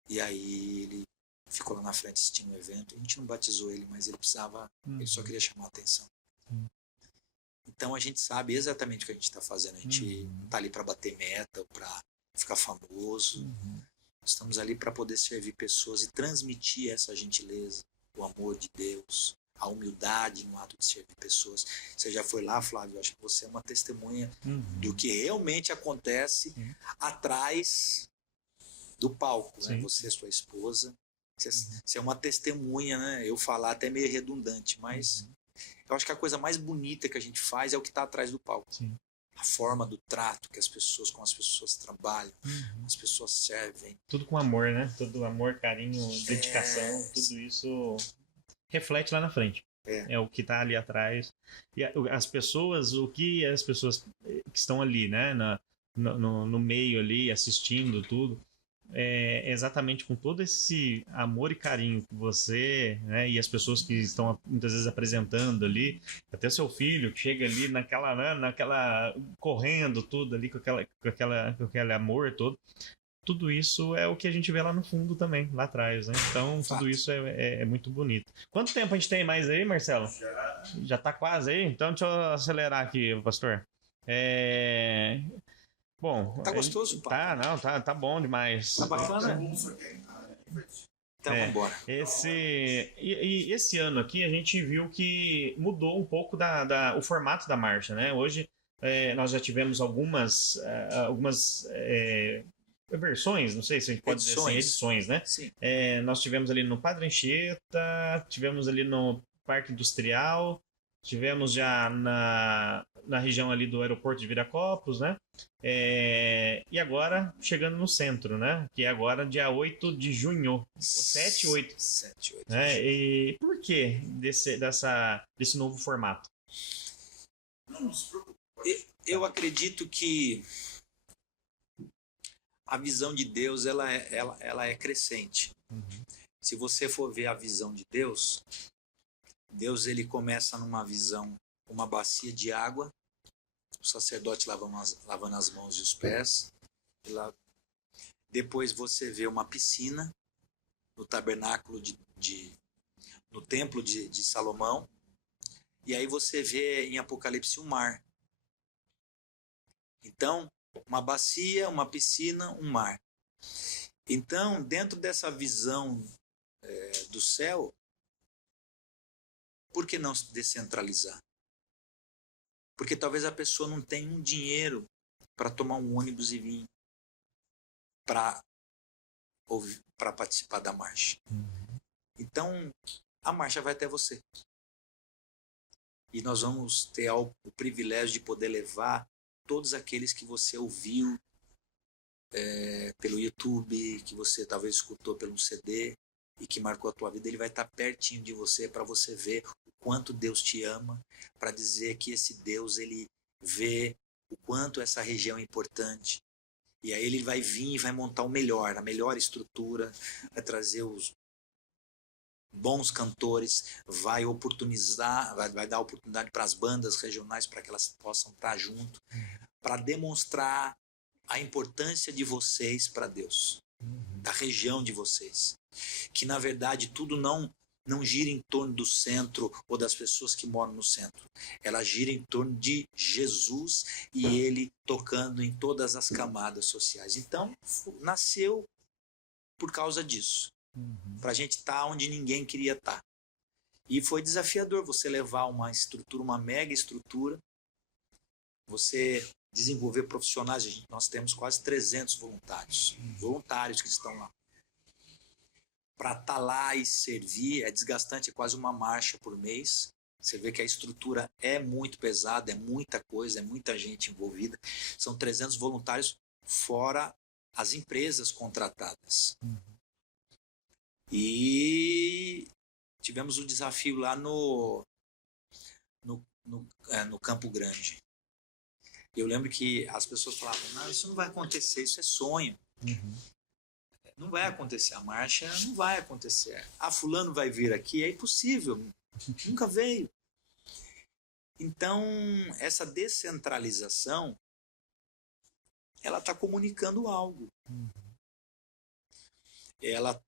E aí ele ficou lá na frente assistindo o evento. A gente não batizou ele, mas ele precisava, ele só queria chamar a atenção. Então a gente sabe exatamente o que a gente está fazendo. A gente não está ali para bater meta ou para ficar famoso. Estamos ali para poder servir pessoas e transmitir essa gentileza, o amor de Deus, a humildade no ato de servir pessoas. Você já foi lá, Flávio? Eu acho que você é uma testemunha do que realmente acontece atrás do palco. Né? Você, sua esposa, você é uma testemunha, né? Eu falar até meio redundante, mas eu acho que a coisa mais bonita que a gente faz é o que está atrás do palco. A forma do trato que com as pessoas trabalham, as pessoas servem. Tudo com amor, né? Tudo amor, carinho, dedicação, tudo isso reflete lá na frente. É o que está ali atrás. E as pessoas, o que as pessoas que estão ali, né? No meio ali, assistindo tudo, é exatamente com todo esse amor e carinho que você, né, e as pessoas que estão muitas vezes apresentando ali, até seu filho que chega ali naquela correndo tudo ali com aquele amor todo, tudo isso é o que a gente vê lá no fundo também, lá atrás, né? Então tudo isso é muito bonito. Quanto tempo a gente tem mais aí, Marcelo? Já tá quase aí? Então deixa eu acelerar aqui, pastor. Bom, tá gostoso, pá? Tá bom demais. Tá bacana? Então vamos embora. Esse ano aqui a gente viu que mudou um pouco o formato da marcha, né? Hoje nós já tivemos algumas versões, não sei se a gente pode dizer assim, edições, né? Sim. Nós tivemos ali no Padre Anchieta, tivemos ali no Parque Industrial, tivemos já na região ali do aeroporto de Viracopos, né? E agora chegando no centro, né? Que é agora dia 8 de junho, 7, 8. 7, 8 né? E por que desse novo formato? Não se preocupe. Eu acredito que a visão de Deus ela é crescente. Se você for ver a visão de Deus, ele começa numa visão, uma bacia de água, o sacerdote lavando as mãos e os pés. Depois você vê uma piscina no tabernáculo no templo de Salomão. E aí você vê em Apocalipse um mar. Então, uma bacia, uma piscina, um mar. Então, dentro dessa visão do céu, por que não se descentralizar? Porque talvez a pessoa não tenha um dinheiro para tomar um ônibus e vir para participar da marcha. Então, a marcha vai até você. E nós vamos ter o privilégio de poder levar todos aqueles que você ouviu pelo YouTube, que você talvez escutou pelo CD e que marcou a tua vida. Ele vai estar pertinho de você para você ver o quanto Deus te ama, para dizer que esse Deus ele vê o quanto essa região é importante. E aí ele vai vir e vai montar a melhor estrutura, vai trazer os bons cantores, vai dar oportunidade para as bandas regionais para que elas possam estar junto, para demonstrar a importância de vocês para Deus, da região de vocês, que na verdade tudo não gira em torno do centro ou das pessoas que moram no centro, ela gira em torno de Jesus e ele tocando em todas as camadas sociais. Então nasceu por causa disso, para a gente estar onde ninguém queria estar. E foi desafiador você levar uma estrutura, uma mega estrutura, você desenvolver profissionais. Nós temos quase 300 voluntários que estão lá. Para estar lá e servir é desgastante, é quase uma marcha por mês. Você vê que a estrutura é muito pesada, é muita coisa, é muita gente envolvida. São 300 voluntários fora as empresas contratadas. E tivemos o desafio lá no Campo Grande. Eu lembro que as pessoas falavam, não, isso não vai acontecer, isso é sonho. Não vai acontecer, a marcha não vai acontecer. Fulano vai vir aqui, é impossível, nunca veio. Então, essa descentralização, ela está comunicando algo. Ela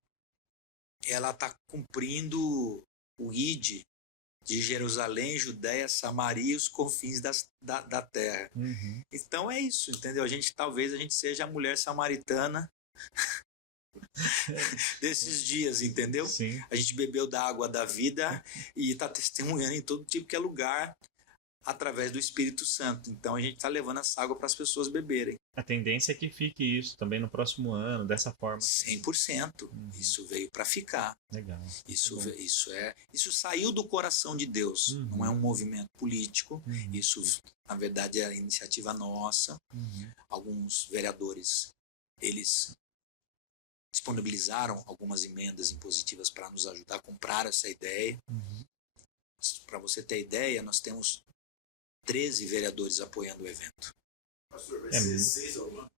está cumprindo o ID de Jerusalém, Judéia, Samaria e os confins da terra. Então é isso, entendeu? Talvez a gente seja a mulher samaritana desses dias, entendeu? Sim. A gente bebeu da água da vida e está testemunhando em todo tipo que é lugar através do Espírito Santo. Então a gente está levando essa água para as pessoas beberem. A tendência é que fique isso também no próximo ano, dessa forma. 100%. Isso veio para ficar. Legal. Isso saiu do coração de Deus. Não é um movimento político. Isso, na verdade, é a iniciativa nossa. Alguns vereadores, eles disponibilizaram algumas emendas impositivas para nos ajudar a comprar essa ideia. Para você ter ideia, nós temos 13 vereadores apoiando o evento. Pastor, vai ser 6 ao ano?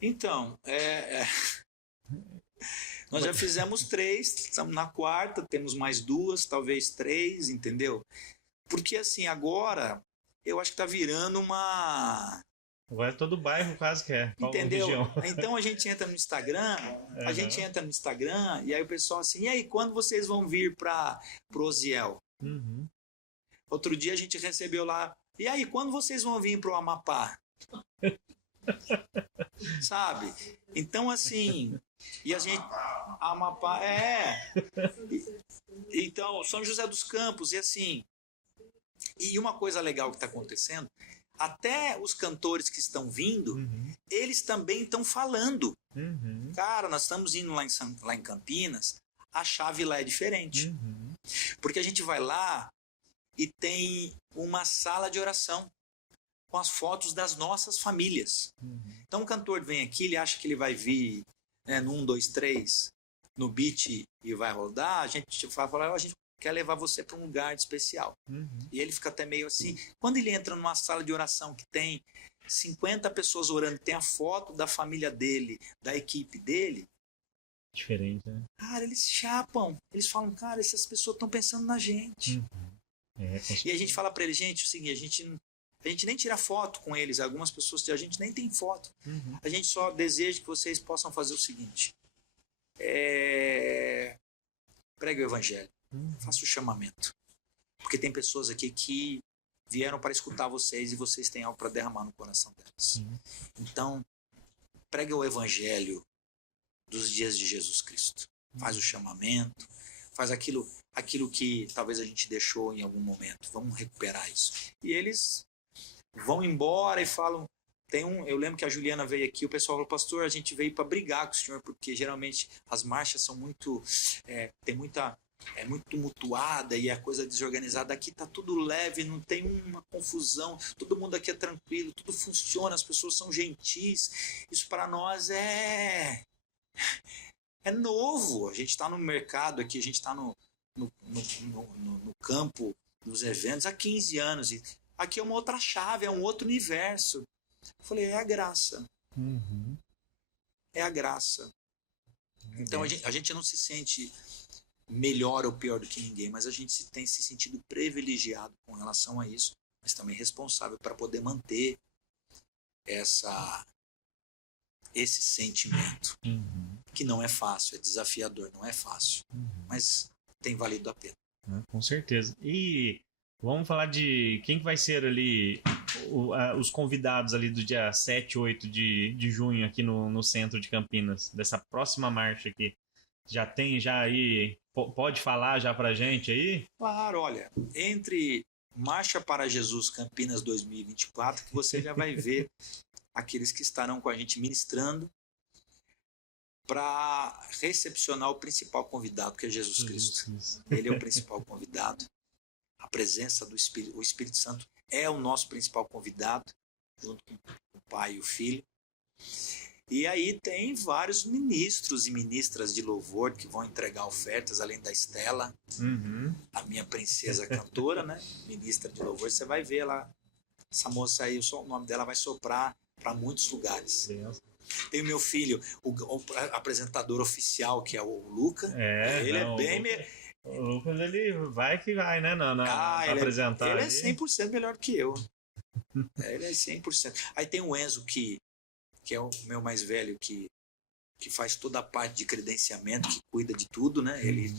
Então, nós já fizemos 3, estamos na 4ª, temos mais 2, talvez 3, entendeu? Porque assim, agora, eu acho que está virando uma... Agora todo bairro quase quer. Entendeu? Então a gente entra no Instagram, e aí o pessoal assim, e aí, quando vocês vão vir para o Osiel? Outro dia a gente recebeu lá, e aí, quando vocês vão vir para o Amapá? Sabe? Então, assim, e a gente... Amapá, Então, São José dos Campos, e assim... E uma coisa legal que está acontecendo, até os cantores que estão vindo, eles também estão falando. Cara, nós estamos indo lá em Campinas, a chave lá é diferente. Porque a gente vai lá e tem uma sala de oração com as fotos das nossas famílias. Então o cantor vem aqui, ele acha que ele vai vir, né, no 1, 2, 3, no beat e vai rodar, a gente fala, a gente quer levar você para um lugar especial. E ele fica até meio assim. Quando ele entra numa sala de oração que tem 50 pessoas orando, tem a foto da família dele, da equipe dele, Diferente, né? cara, eles chapam. Eles falam, cara, essas pessoas estão pensando na gente. E a gente fala para eles, gente, é o seguinte, a gente nem tira foto com eles. Algumas pessoas, a gente nem tem foto. A gente só deseja que vocês possam fazer o seguinte. Pregue o evangelho. Faça o chamamento. Porque tem pessoas aqui que vieram para escutar vocês e vocês têm algo para derramar no coração delas. Então, pregue o evangelho dos dias de Jesus Cristo. Faz o chamamento, faz aquilo que talvez a gente deixou em algum momento. Vamos recuperar isso. E eles vão embora e falam... Eu lembro que a Juliana veio aqui, o pessoal falou, pastor, a gente veio para brigar com o senhor, porque geralmente as marchas são muito... É muito tumultuada e a coisa desorganizada. Aqui tá tudo leve, não tem uma confusão, todo mundo aqui é tranquilo, tudo funciona, as pessoas são gentis. Isso para nós é novo. A gente está no mercado aqui, a gente está no campo dos eventos há 15 anos. E aqui é uma outra chave, é um outro universo. Eu falei, é a graça. É a graça. Então a gente não se sente melhor ou pior do que ninguém, mas a gente tem se sentido privilegiado com relação a isso, mas também responsável para poder manter esse sentimento, que não é fácil, é desafiador, não é fácil, mas tem valido a pena. Com certeza. E vamos falar de quem que vai ser ali os convidados ali do dia 7, 8 de junho aqui no centro de Campinas, dessa próxima marcha aqui. Já tem aí, pode falar já pra gente aí? Claro, olha, entre Marcha para Jesus Campinas 2024, que você já vai ver aqueles que estarão com a gente ministrando para recepcionar o principal convidado, que é Jesus Cristo. Ele é o principal convidado. A presença do Espírito, o Espírito Santo é o nosso principal convidado, junto com o Pai e o Filho. E aí tem vários ministros e ministras de louvor que vão entregar ofertas, além da Estela, a minha princesa cantora, né? Ministra de louvor. Você vai ver lá, essa moça aí, o nome dela vai soprar para muitos lugares. Tem o meu filho, o apresentador oficial, que é o Luca. Ele é bem... O Lucas, ele vai que vai, né? Pra apresentar. Ele é 100% melhor que eu. Ele é 100%. Aí tem o Enzo, que é o meu mais velho, que faz toda a parte de credenciamento, que cuida de tudo, né? Ele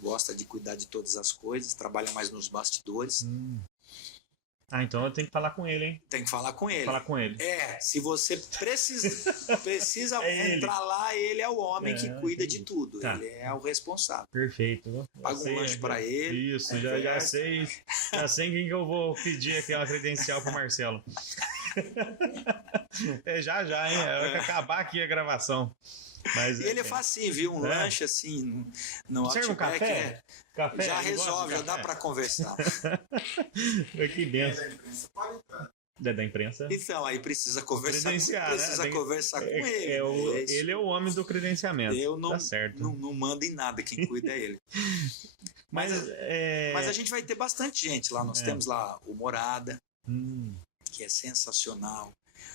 gosta de cuidar de todas as coisas, trabalha mais nos bastidores. Então eu tenho que falar com ele, hein? Tem que falar com ele. Falar com ele. Se você precisa entrar lá, ele é o homem que cuida de tudo. Tá. Ele é o responsável. Perfeito. Paga um lanche pra ele. Isso, já sei. Já sei quem que eu vou pedir aquela credencial pro Marcelo. Já, hein? Vai acabar aqui a gravação. Mas ele é facinho, viu? Um lanche assim no Outback. Café? Café? Já resolve, já dá para conversar. Que benção. Da imprensa. Então, aí precisa conversar, conversar com ele. Ele é o homem do credenciamento. Eu não, tá certo. Não mando em nada, quem cuida é ele. Mas a gente vai ter bastante gente lá. Nós temos lá o Morada, que é sensacional.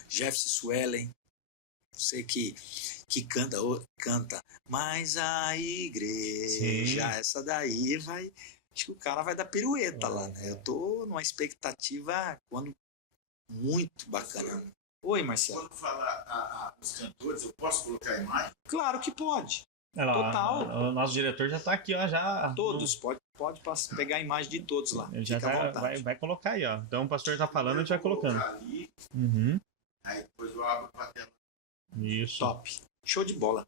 Jefferson Suelen, sei que canta, mas a igreja, essa daí vai, acho que o cara vai dar pirueta lá, né? Eu tô numa expectativa muito bacana. Oi, Marcelo. Quando falar os cantores, eu posso colocar a imagem? Claro que pode. Total. O nosso diretor já tá aqui, ó, já. Todos, pode pegar a imagem de todos lá. Já vai colocar aí, ó. Então o pastor tá falando, a gente vai colocando. Ali, aí depois eu abro pra tela. Isso. Top. Show de bola.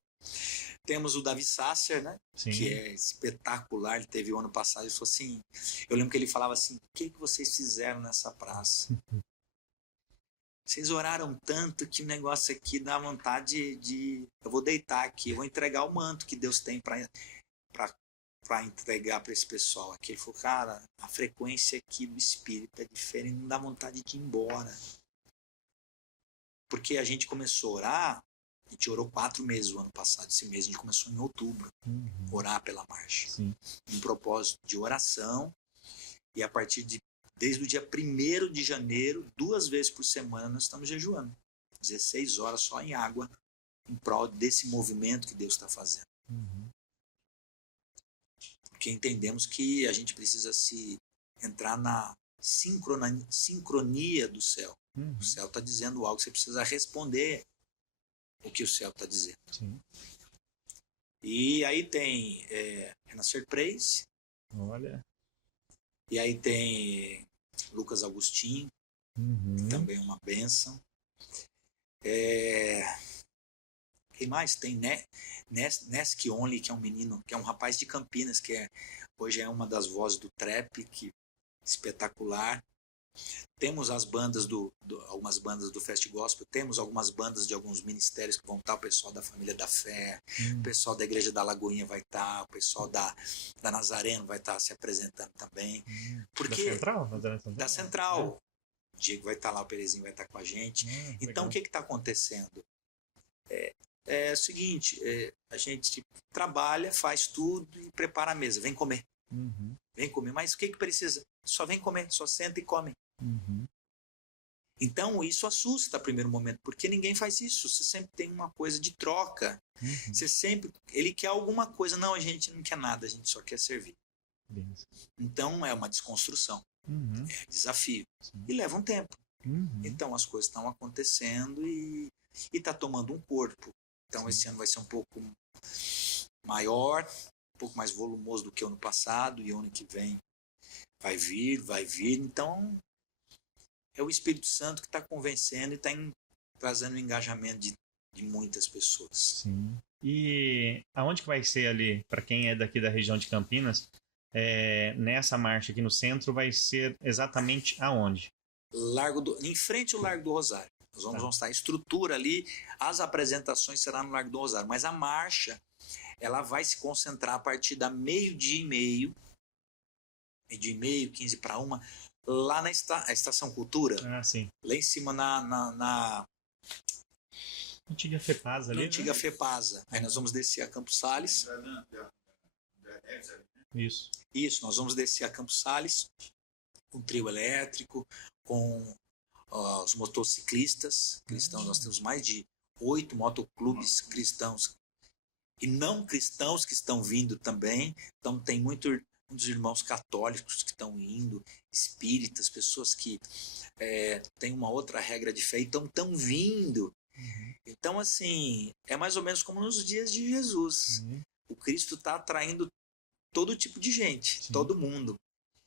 Temos o Davi Sasser, né? Sim. Que é espetacular. Ele teve o ano passado. Ele falou assim... Eu lembro que ele falava assim... O que vocês fizeram nessa praça? Vocês oraram tanto que o negócio aqui dá vontade de... Eu vou deitar aqui. Eu vou entregar o manto que Deus tem para para entregar para esse pessoal aqui. Ele falou, cara, a frequência aqui do espírito é diferente, não dá vontade de ir embora. Porque a gente começou a orar, a gente orou 4 meses o ano passado, esse mês a gente começou em outubro, orar pela marcha. Sim. Um propósito de oração, e a partir desde o dia 1º de janeiro, 2 vezes por semana nós estamos jejuando. 16 horas só em água, em prol desse movimento que Deus está fazendo. Porque entendemos que a gente precisa entrar na sincronia do céu. O céu está dizendo algo, você precisa responder o que o céu está dizendo. Sim. E aí tem Renascer Praise. Olha. E aí tem Lucas Agostinho, que também é uma bênção. Quem mais? Tem Nesk Only, que é um menino, que é um rapaz de Campinas, que hoje é uma das vozes do trap, que espetacular. Temos as bandas algumas bandas do Fest Gospel, temos algumas bandas de alguns ministérios que vão estar, o pessoal da Família da Fé, o pessoal da Igreja da Lagoinha vai estar, o pessoal da Nazareno vai estar se apresentando também. Porque da Central. O Diego vai estar lá, o Perezinho vai estar com a gente. Então, o que está acontecendo? É o seguinte, a gente trabalha, faz tudo e prepara a mesa. Vem comer. Vem comer. Mas o que precisa? Só vem comer, só senta e come. Então, isso assusta a primeiro momento, porque ninguém faz isso. Você sempre tem uma coisa de troca. Ele quer alguma coisa. Não, a gente não quer nada, a gente só quer servir. Então, é uma desconstrução. É desafio. E leva um tempo. Então, as coisas estão acontecendo e está tomando um corpo. Então, esse ano vai ser um pouco maior, um pouco mais volumoso do que o ano passado, e o ano que vem vai vir. Então, é o Espírito Santo que está convencendo e está trazendo o engajamento de muitas pessoas. Sim. E aonde que vai ser ali, para quem é daqui da região de Campinas, nessa marcha aqui no centro, vai ser exatamente aonde? Em frente ao Largo do Rosário. Nós vamos estar a estrutura ali, as apresentações serão no Largo do Rosário, mas a marcha, ela vai se concentrar a partir da 12:30, 15 para 1, lá na Estação Cultura. Sim. Lá em cima na Antiga Fepasa ali. Antiga Fepasa. Aí nós vamos descer a Campos Sales. Isso, nós vamos descer a Campos Sales com trio elétrico, com os motociclistas cristãos. Nós temos mais de 8 motoclubes cristãos e não cristãos que estão vindo também. Então tem muitos irmãos católicos que estão indo, espíritas, pessoas que têm uma outra regra de fé e estão vindo. Então, assim, é mais ou menos como nos dias de Jesus. O Cristo está atraindo todo tipo de gente, todo mundo.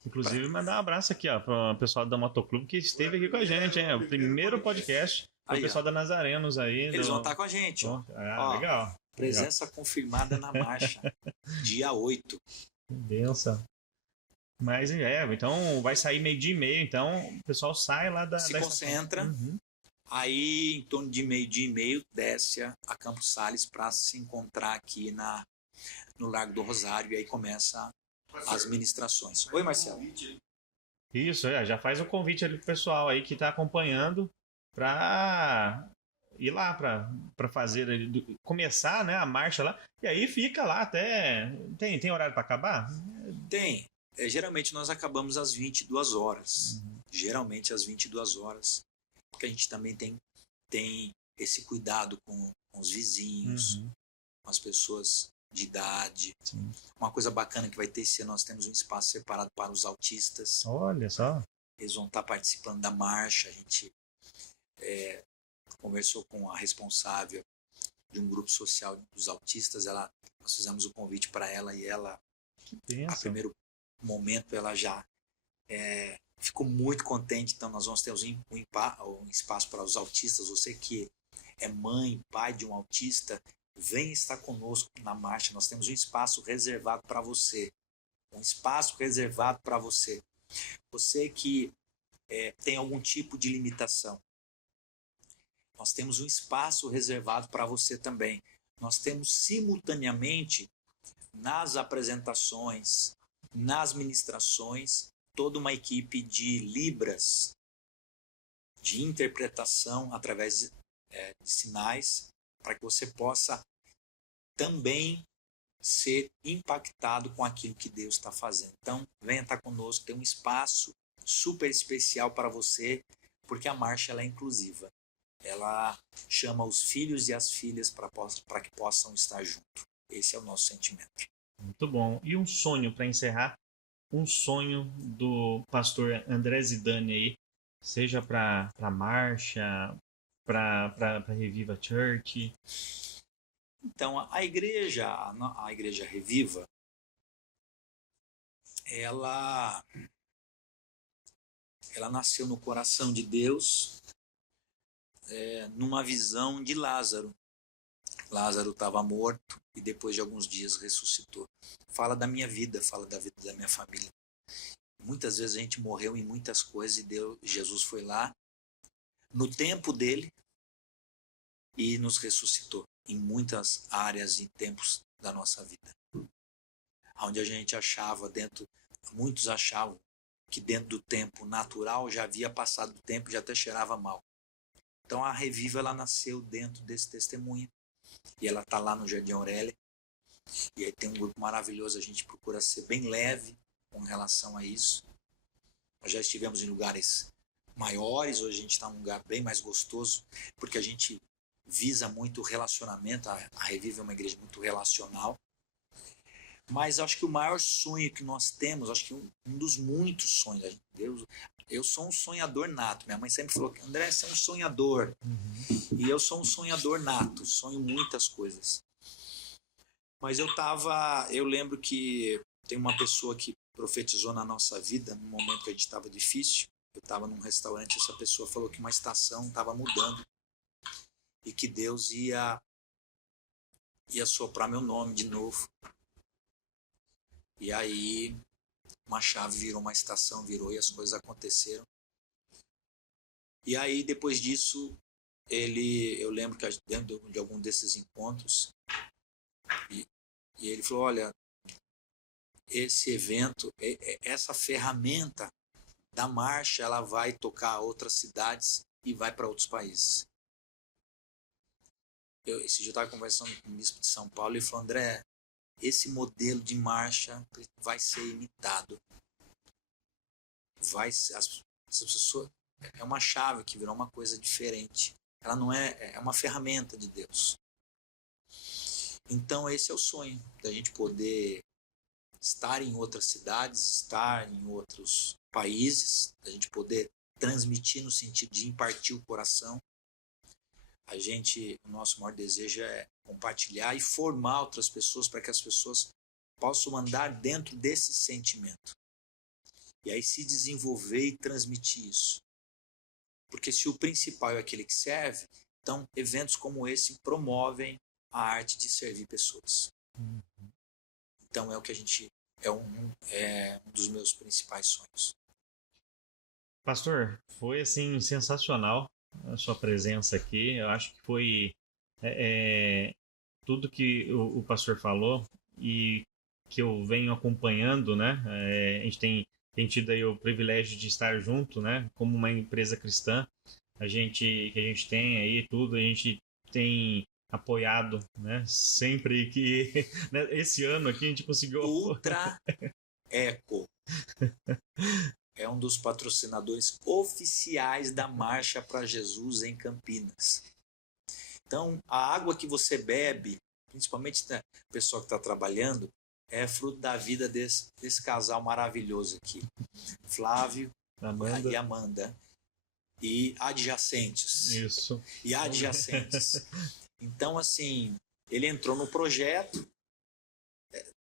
Inclusive, mandar um abraço aqui, para o pessoal da Motoclube que esteve aqui com a gente, hein? O primeiro podcast, o pessoal da Nazarenos aí. Eles vão estar com a gente, ó. Legal. Presença confirmada na marcha, dia 8. Que benção. Mas então vai sair 12:30, então o pessoal sai lá da... Se concentra, aí em torno de 12:30 desce a Campos Sales para se encontrar aqui no Largo do Rosário, e aí começa as ministrações. Oi, Marcelo. Isso, já faz o convite ali pro pessoal aí que está acompanhando para ir lá para fazer, começar, né, a marcha lá, e aí fica lá até... Tem horário para acabar? Tem. Geralmente nós acabamos às 22 horas. Geralmente às 22 horas. Porque a gente também tem esse cuidado com os vizinhos, com as pessoas de idade. Uma coisa bacana que vai ter esse ano, nós temos um espaço separado para os autistas. Olha só. Eles vão estar participando da marcha. A gente conversou com a responsável de um grupo social dos autistas. Nós fizemos o convite para ela e ela, a primeiro momento, ela já ficou muito contente. Então nós vamos ter um espaço para os autistas. Você que é mãe, pai de um autista, vem estar conosco na marcha. Nós temos um espaço reservado para você. Um espaço reservado para você. Você que tem algum tipo de limitação. Nós temos um espaço reservado para você também. Nós temos simultaneamente nas apresentações, nas ministrações, toda uma equipe de libras, de interpretação através de sinais, para que você possa também ser impactado com aquilo que Deus está fazendo. Então, venha estar conosco, tem um espaço super especial para você, porque a marcha ela é inclusiva. Ela chama os filhos e as filhas para que possam estar junto. Esse é o nosso sentimento. Muito bom. E um sonho, para encerrar, um sonho do pastor André Zidane aí, seja para a marcha, para Reviva Church. Então, a igreja Reviva, ela nasceu no coração de Deus, numa visão de Lázaro. Lázaro estava morto e depois de alguns dias ressuscitou. Fala da minha vida, fala da vida da minha família. Muitas vezes a gente morreu em muitas coisas e Jesus foi lá no tempo dele e nos ressuscitou em muitas áreas e tempos da nossa vida. Onde a gente muitos achavam que dentro do tempo natural já havia passado o tempo, já até cheirava mal. Então a Reviva ela nasceu dentro desse testemunho. E ela está lá no Jardim Aurélia. E aí tem um grupo maravilhoso, a gente procura ser bem leve com relação a isso. Nós já estivemos em lugares maiores, hoje a gente está num lugar bem mais gostoso, porque a gente visa muito o relacionamento. A Reviva é uma igreja muito relacional. Mas acho que o maior sonho que nós temos, acho que um dos muitos sonhos, eu sou um sonhador nato. Minha mãe sempre falou que André, você é um sonhador. Uhum. E eu sou um sonhador nato, sonho muitas coisas. Mas eu lembro que tem uma pessoa que profetizou na nossa vida, no momento que a gente estava difícil. Eu estava num restaurante, essa pessoa falou que uma estação estava mudando e que Deus ia soprar meu nome de novo. E aí uma chave virou, uma estação virou e as coisas aconteceram. E aí depois disso, eu lembro que dentro de algum desses encontros, e ele falou, olha, esse evento, essa ferramenta da marcha, ela vai tocar outras cidades e vai para outros países. Esse dia eu estava conversando com o bispo de São Paulo e ele falou, André, esse modelo de marcha vai ser imitado. As pessoas, é uma chave que virou uma coisa diferente. Ela não é uma ferramenta de Deus. Então esse é o sonho, da gente poder estar em outras cidades, estar em outros países, da gente poder transmitir no sentido de impartir o coração. O nosso maior desejo é compartilhar e formar outras pessoas para que as pessoas possam andar dentro desse sentimento. E aí se desenvolver e transmitir isso. Porque se o principal é aquele que serve, então eventos como esse promovem a arte de servir pessoas. Então é o que é um dos meus principais sonhos. Pastor, foi assim sensacional a sua presença aqui. Eu acho que foi tudo que o pastor falou e que eu venho acompanhando, né? A gente tem tido aí o privilégio de estar junto, né? Como uma empresa cristã, que a gente tem aí tudo, a gente tem apoiado, né? Sempre que né? Esse ano aqui a gente conseguiu Ultra Eco é um dos patrocinadores oficiais da Marcha para Jesus em Campinas. Então, a água que você bebe, principalmente o pessoal que está trabalhando, é fruto da vida desse casal maravilhoso aqui. Flávio e Amanda. E adjacentes. Isso. E adjacentes. Então, assim, ele entrou no projeto.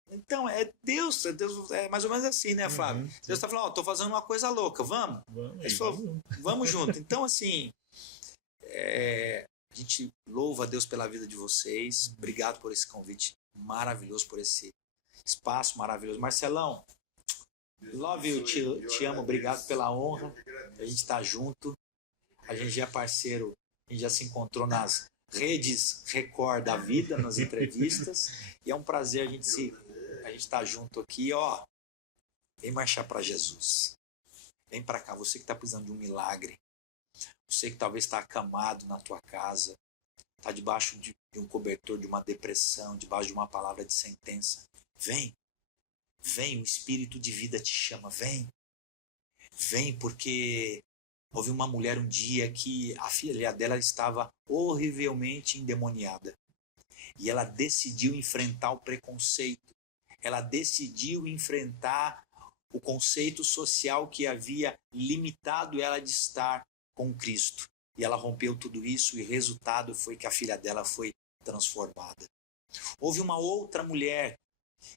Então, Deus é mais ou menos assim, né, Flávio? Deus está falando, estou fazendo uma coisa louca, vamos? Ele falou, vamos junto. Então, assim, a gente louva a Deus pela vida de vocês. Obrigado por esse convite maravilhoso, por esse espaço maravilhoso. Marcelão, love you, te amo, obrigado pela honra. A gente está junto, a gente já é parceiro, a gente já se encontrou nas redes Record da vida, nas entrevistas, e é um prazer a gente se a gente tá junto aqui, ó. Vem marchar para Jesus. Vem para cá, você que está precisando de um milagre. Você que talvez está acamado na tua casa, está debaixo de um cobertor, de uma depressão, debaixo de uma palavra de sentença. Vem, vem, o Espírito de vida te chama, vem. Vem, porque houve uma mulher um dia que a filha dela estava horrivelmente endemoniada. E ela decidiu enfrentar o preconceito. Ela decidiu enfrentar o conceito social que havia limitado ela de estar com Cristo. E ela rompeu tudo isso e o resultado foi que a filha dela foi transformada. Houve uma outra mulher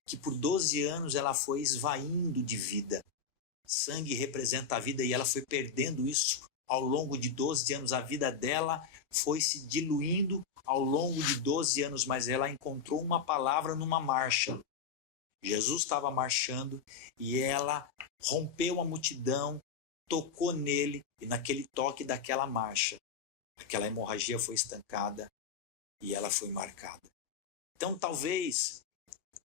que por 12 anos ela foi esvaindo de vida. Sangue representa a vida e ela foi perdendo isso ao longo de 12 anos. A vida dela foi se diluindo ao longo de 12 anos, mas ela encontrou uma palavra numa marcha. Jesus estava marchando e ela rompeu a multidão, tocou nele e naquele toque daquela marcha, aquela hemorragia foi estancada e ela foi marcada. Então talvez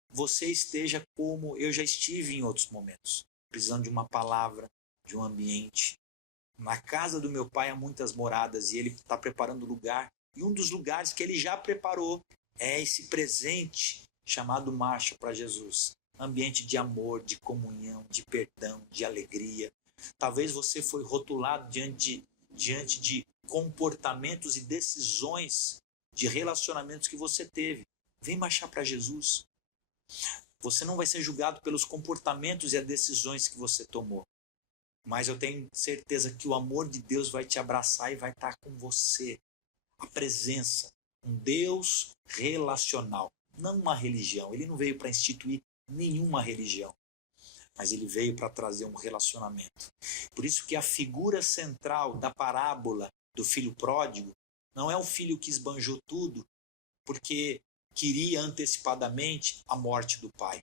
você esteja como eu já estive em outros momentos, precisando de uma palavra, de um ambiente. Na casa do meu pai há muitas moradas e ele está preparando lugar. E um dos lugares que ele já preparou é esse presente chamado Marcha para Jesus. Ambiente de amor, de comunhão, de perdão, de alegria. Talvez você foi rotulado diante de comportamentos e decisões de relacionamentos que você teve. Vem marchar para Jesus. Você não vai ser julgado pelos comportamentos e as decisões que você tomou. Mas eu tenho certeza que o amor de Deus vai te abraçar e vai estar com você. A presença, um Deus relacional, não uma religião. Ele não veio para instituir nenhuma religião, mas ele veio para trazer um relacionamento. Por isso que a figura central da parábola do filho pródigo não é o filho que esbanjou tudo porque queria antecipadamente a morte do pai,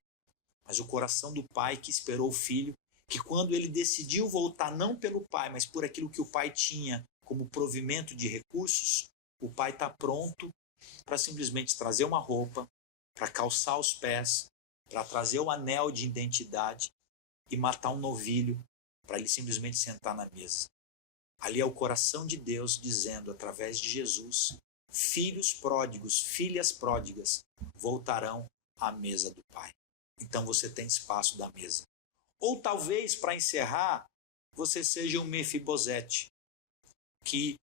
mas o coração do pai que esperou o filho, que quando ele decidiu voltar não pelo pai, mas por aquilo que o pai tinha como provimento de recursos, o pai está pronto para simplesmente trazer uma roupa, para calçar os pés, para trazer o anel de identidade e matar um novilho para ele simplesmente sentar na mesa. Ali é o coração de Deus dizendo, através de Jesus, filhos pródigos, filhas pródigas voltarão à mesa do Pai. Então você tem espaço da mesa. Ou talvez, para encerrar, você seja um Mefibosete, que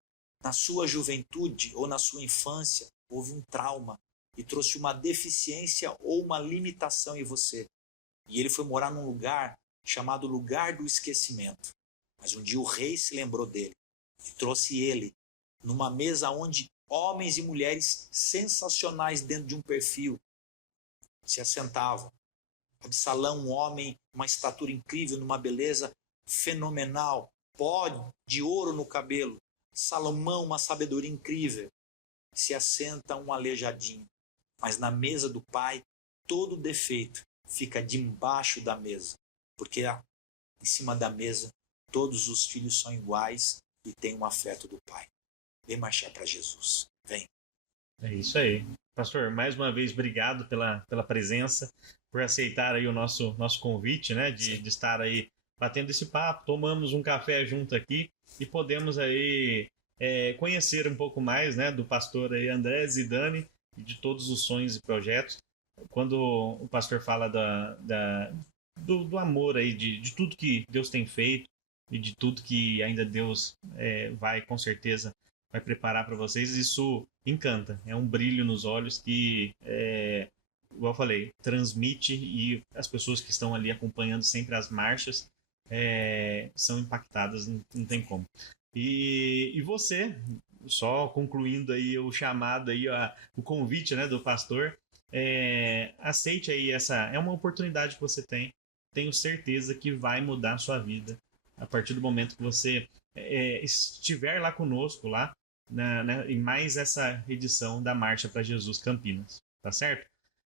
na sua juventude ou na sua infância houve um trauma e trouxe uma deficiência ou uma limitação em você. E ele foi morar num lugar chamado lugar do esquecimento. Mas um dia o rei se lembrou dele e trouxe ele numa mesa onde homens e mulheres sensacionais dentro de um perfil se assentavam. Absalão, um homem, uma estatura incrível, numa beleza fenomenal, pó de ouro no cabelo. Salomão, uma sabedoria incrível. Se assenta um aleijadinho. Mas na mesa do pai, todo defeito fica debaixo da mesa. Porque em cima da mesa, todos os filhos são iguais e têm um afeto do pai. Vem marchar para Jesus. Vem. É isso aí. Pastor, mais uma vez, obrigado pela presença, por aceitar aí o nosso convite, né, de estar aí batendo esse papo. Tomamos um café junto aqui e podemos aí conhecer um pouco mais, né, do pastor aí André Zidani e de todos os sonhos e projetos. Quando o pastor fala do amor aí, de tudo que Deus tem feito e de tudo que ainda Deus vai, com certeza, vai preparar para vocês, isso encanta. É um brilho nos olhos que, igual eu falei, transmite, e as pessoas que estão ali acompanhando sempre as marchas são impactadas, não tem como. E você, só concluindo aí o chamado, aí, o convite, né, do pastor, aceite aí é uma oportunidade que você tem. Tenho certeza que vai mudar a sua vida a partir do momento que você estiver lá conosco, lá, em mais essa edição da Marcha para Jesus Campinas, tá certo?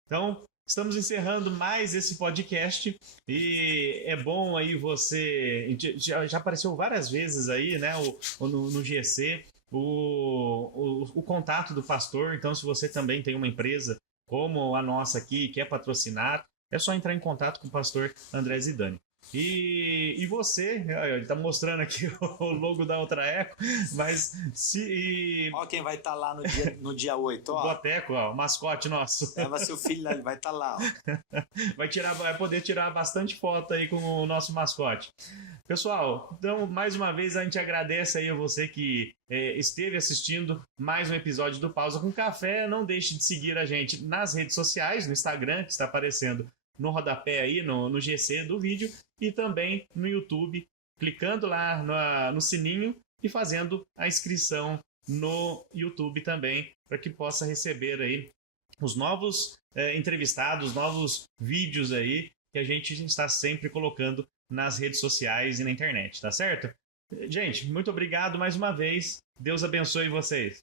Então, estamos encerrando mais esse podcast e é bom aí você... Já apareceu várias vezes aí, né, no GC, o contato do pastor. Então, se você também tem uma empresa como a nossa aqui, quer patrocinar, é só entrar em contato com o pastor André Zidani. E você, ele está mostrando aqui o logo da Ultraeco, mas se... Ó quem vai estar lá no dia 8, ó. O Boteco, ó, o mascote nosso. Leva seu filho lá, ele vai estar lá, ó. Vai poder tirar bastante foto aí com o nosso mascote. Pessoal, então, mais uma vez a gente agradece aí a você que esteve assistindo mais um episódio do Pausa com Café. Não deixe de seguir a gente nas redes sociais, no Instagram, que está aparecendo no rodapé aí, no GC do vídeo, e também no YouTube, clicando lá no sininho e fazendo a inscrição no YouTube também, para que possa receber aí os novos entrevistados, novos vídeos aí que a gente está sempre colocando nas redes sociais e na internet, tá certo? Gente, muito obrigado mais uma vez. Deus abençoe vocês.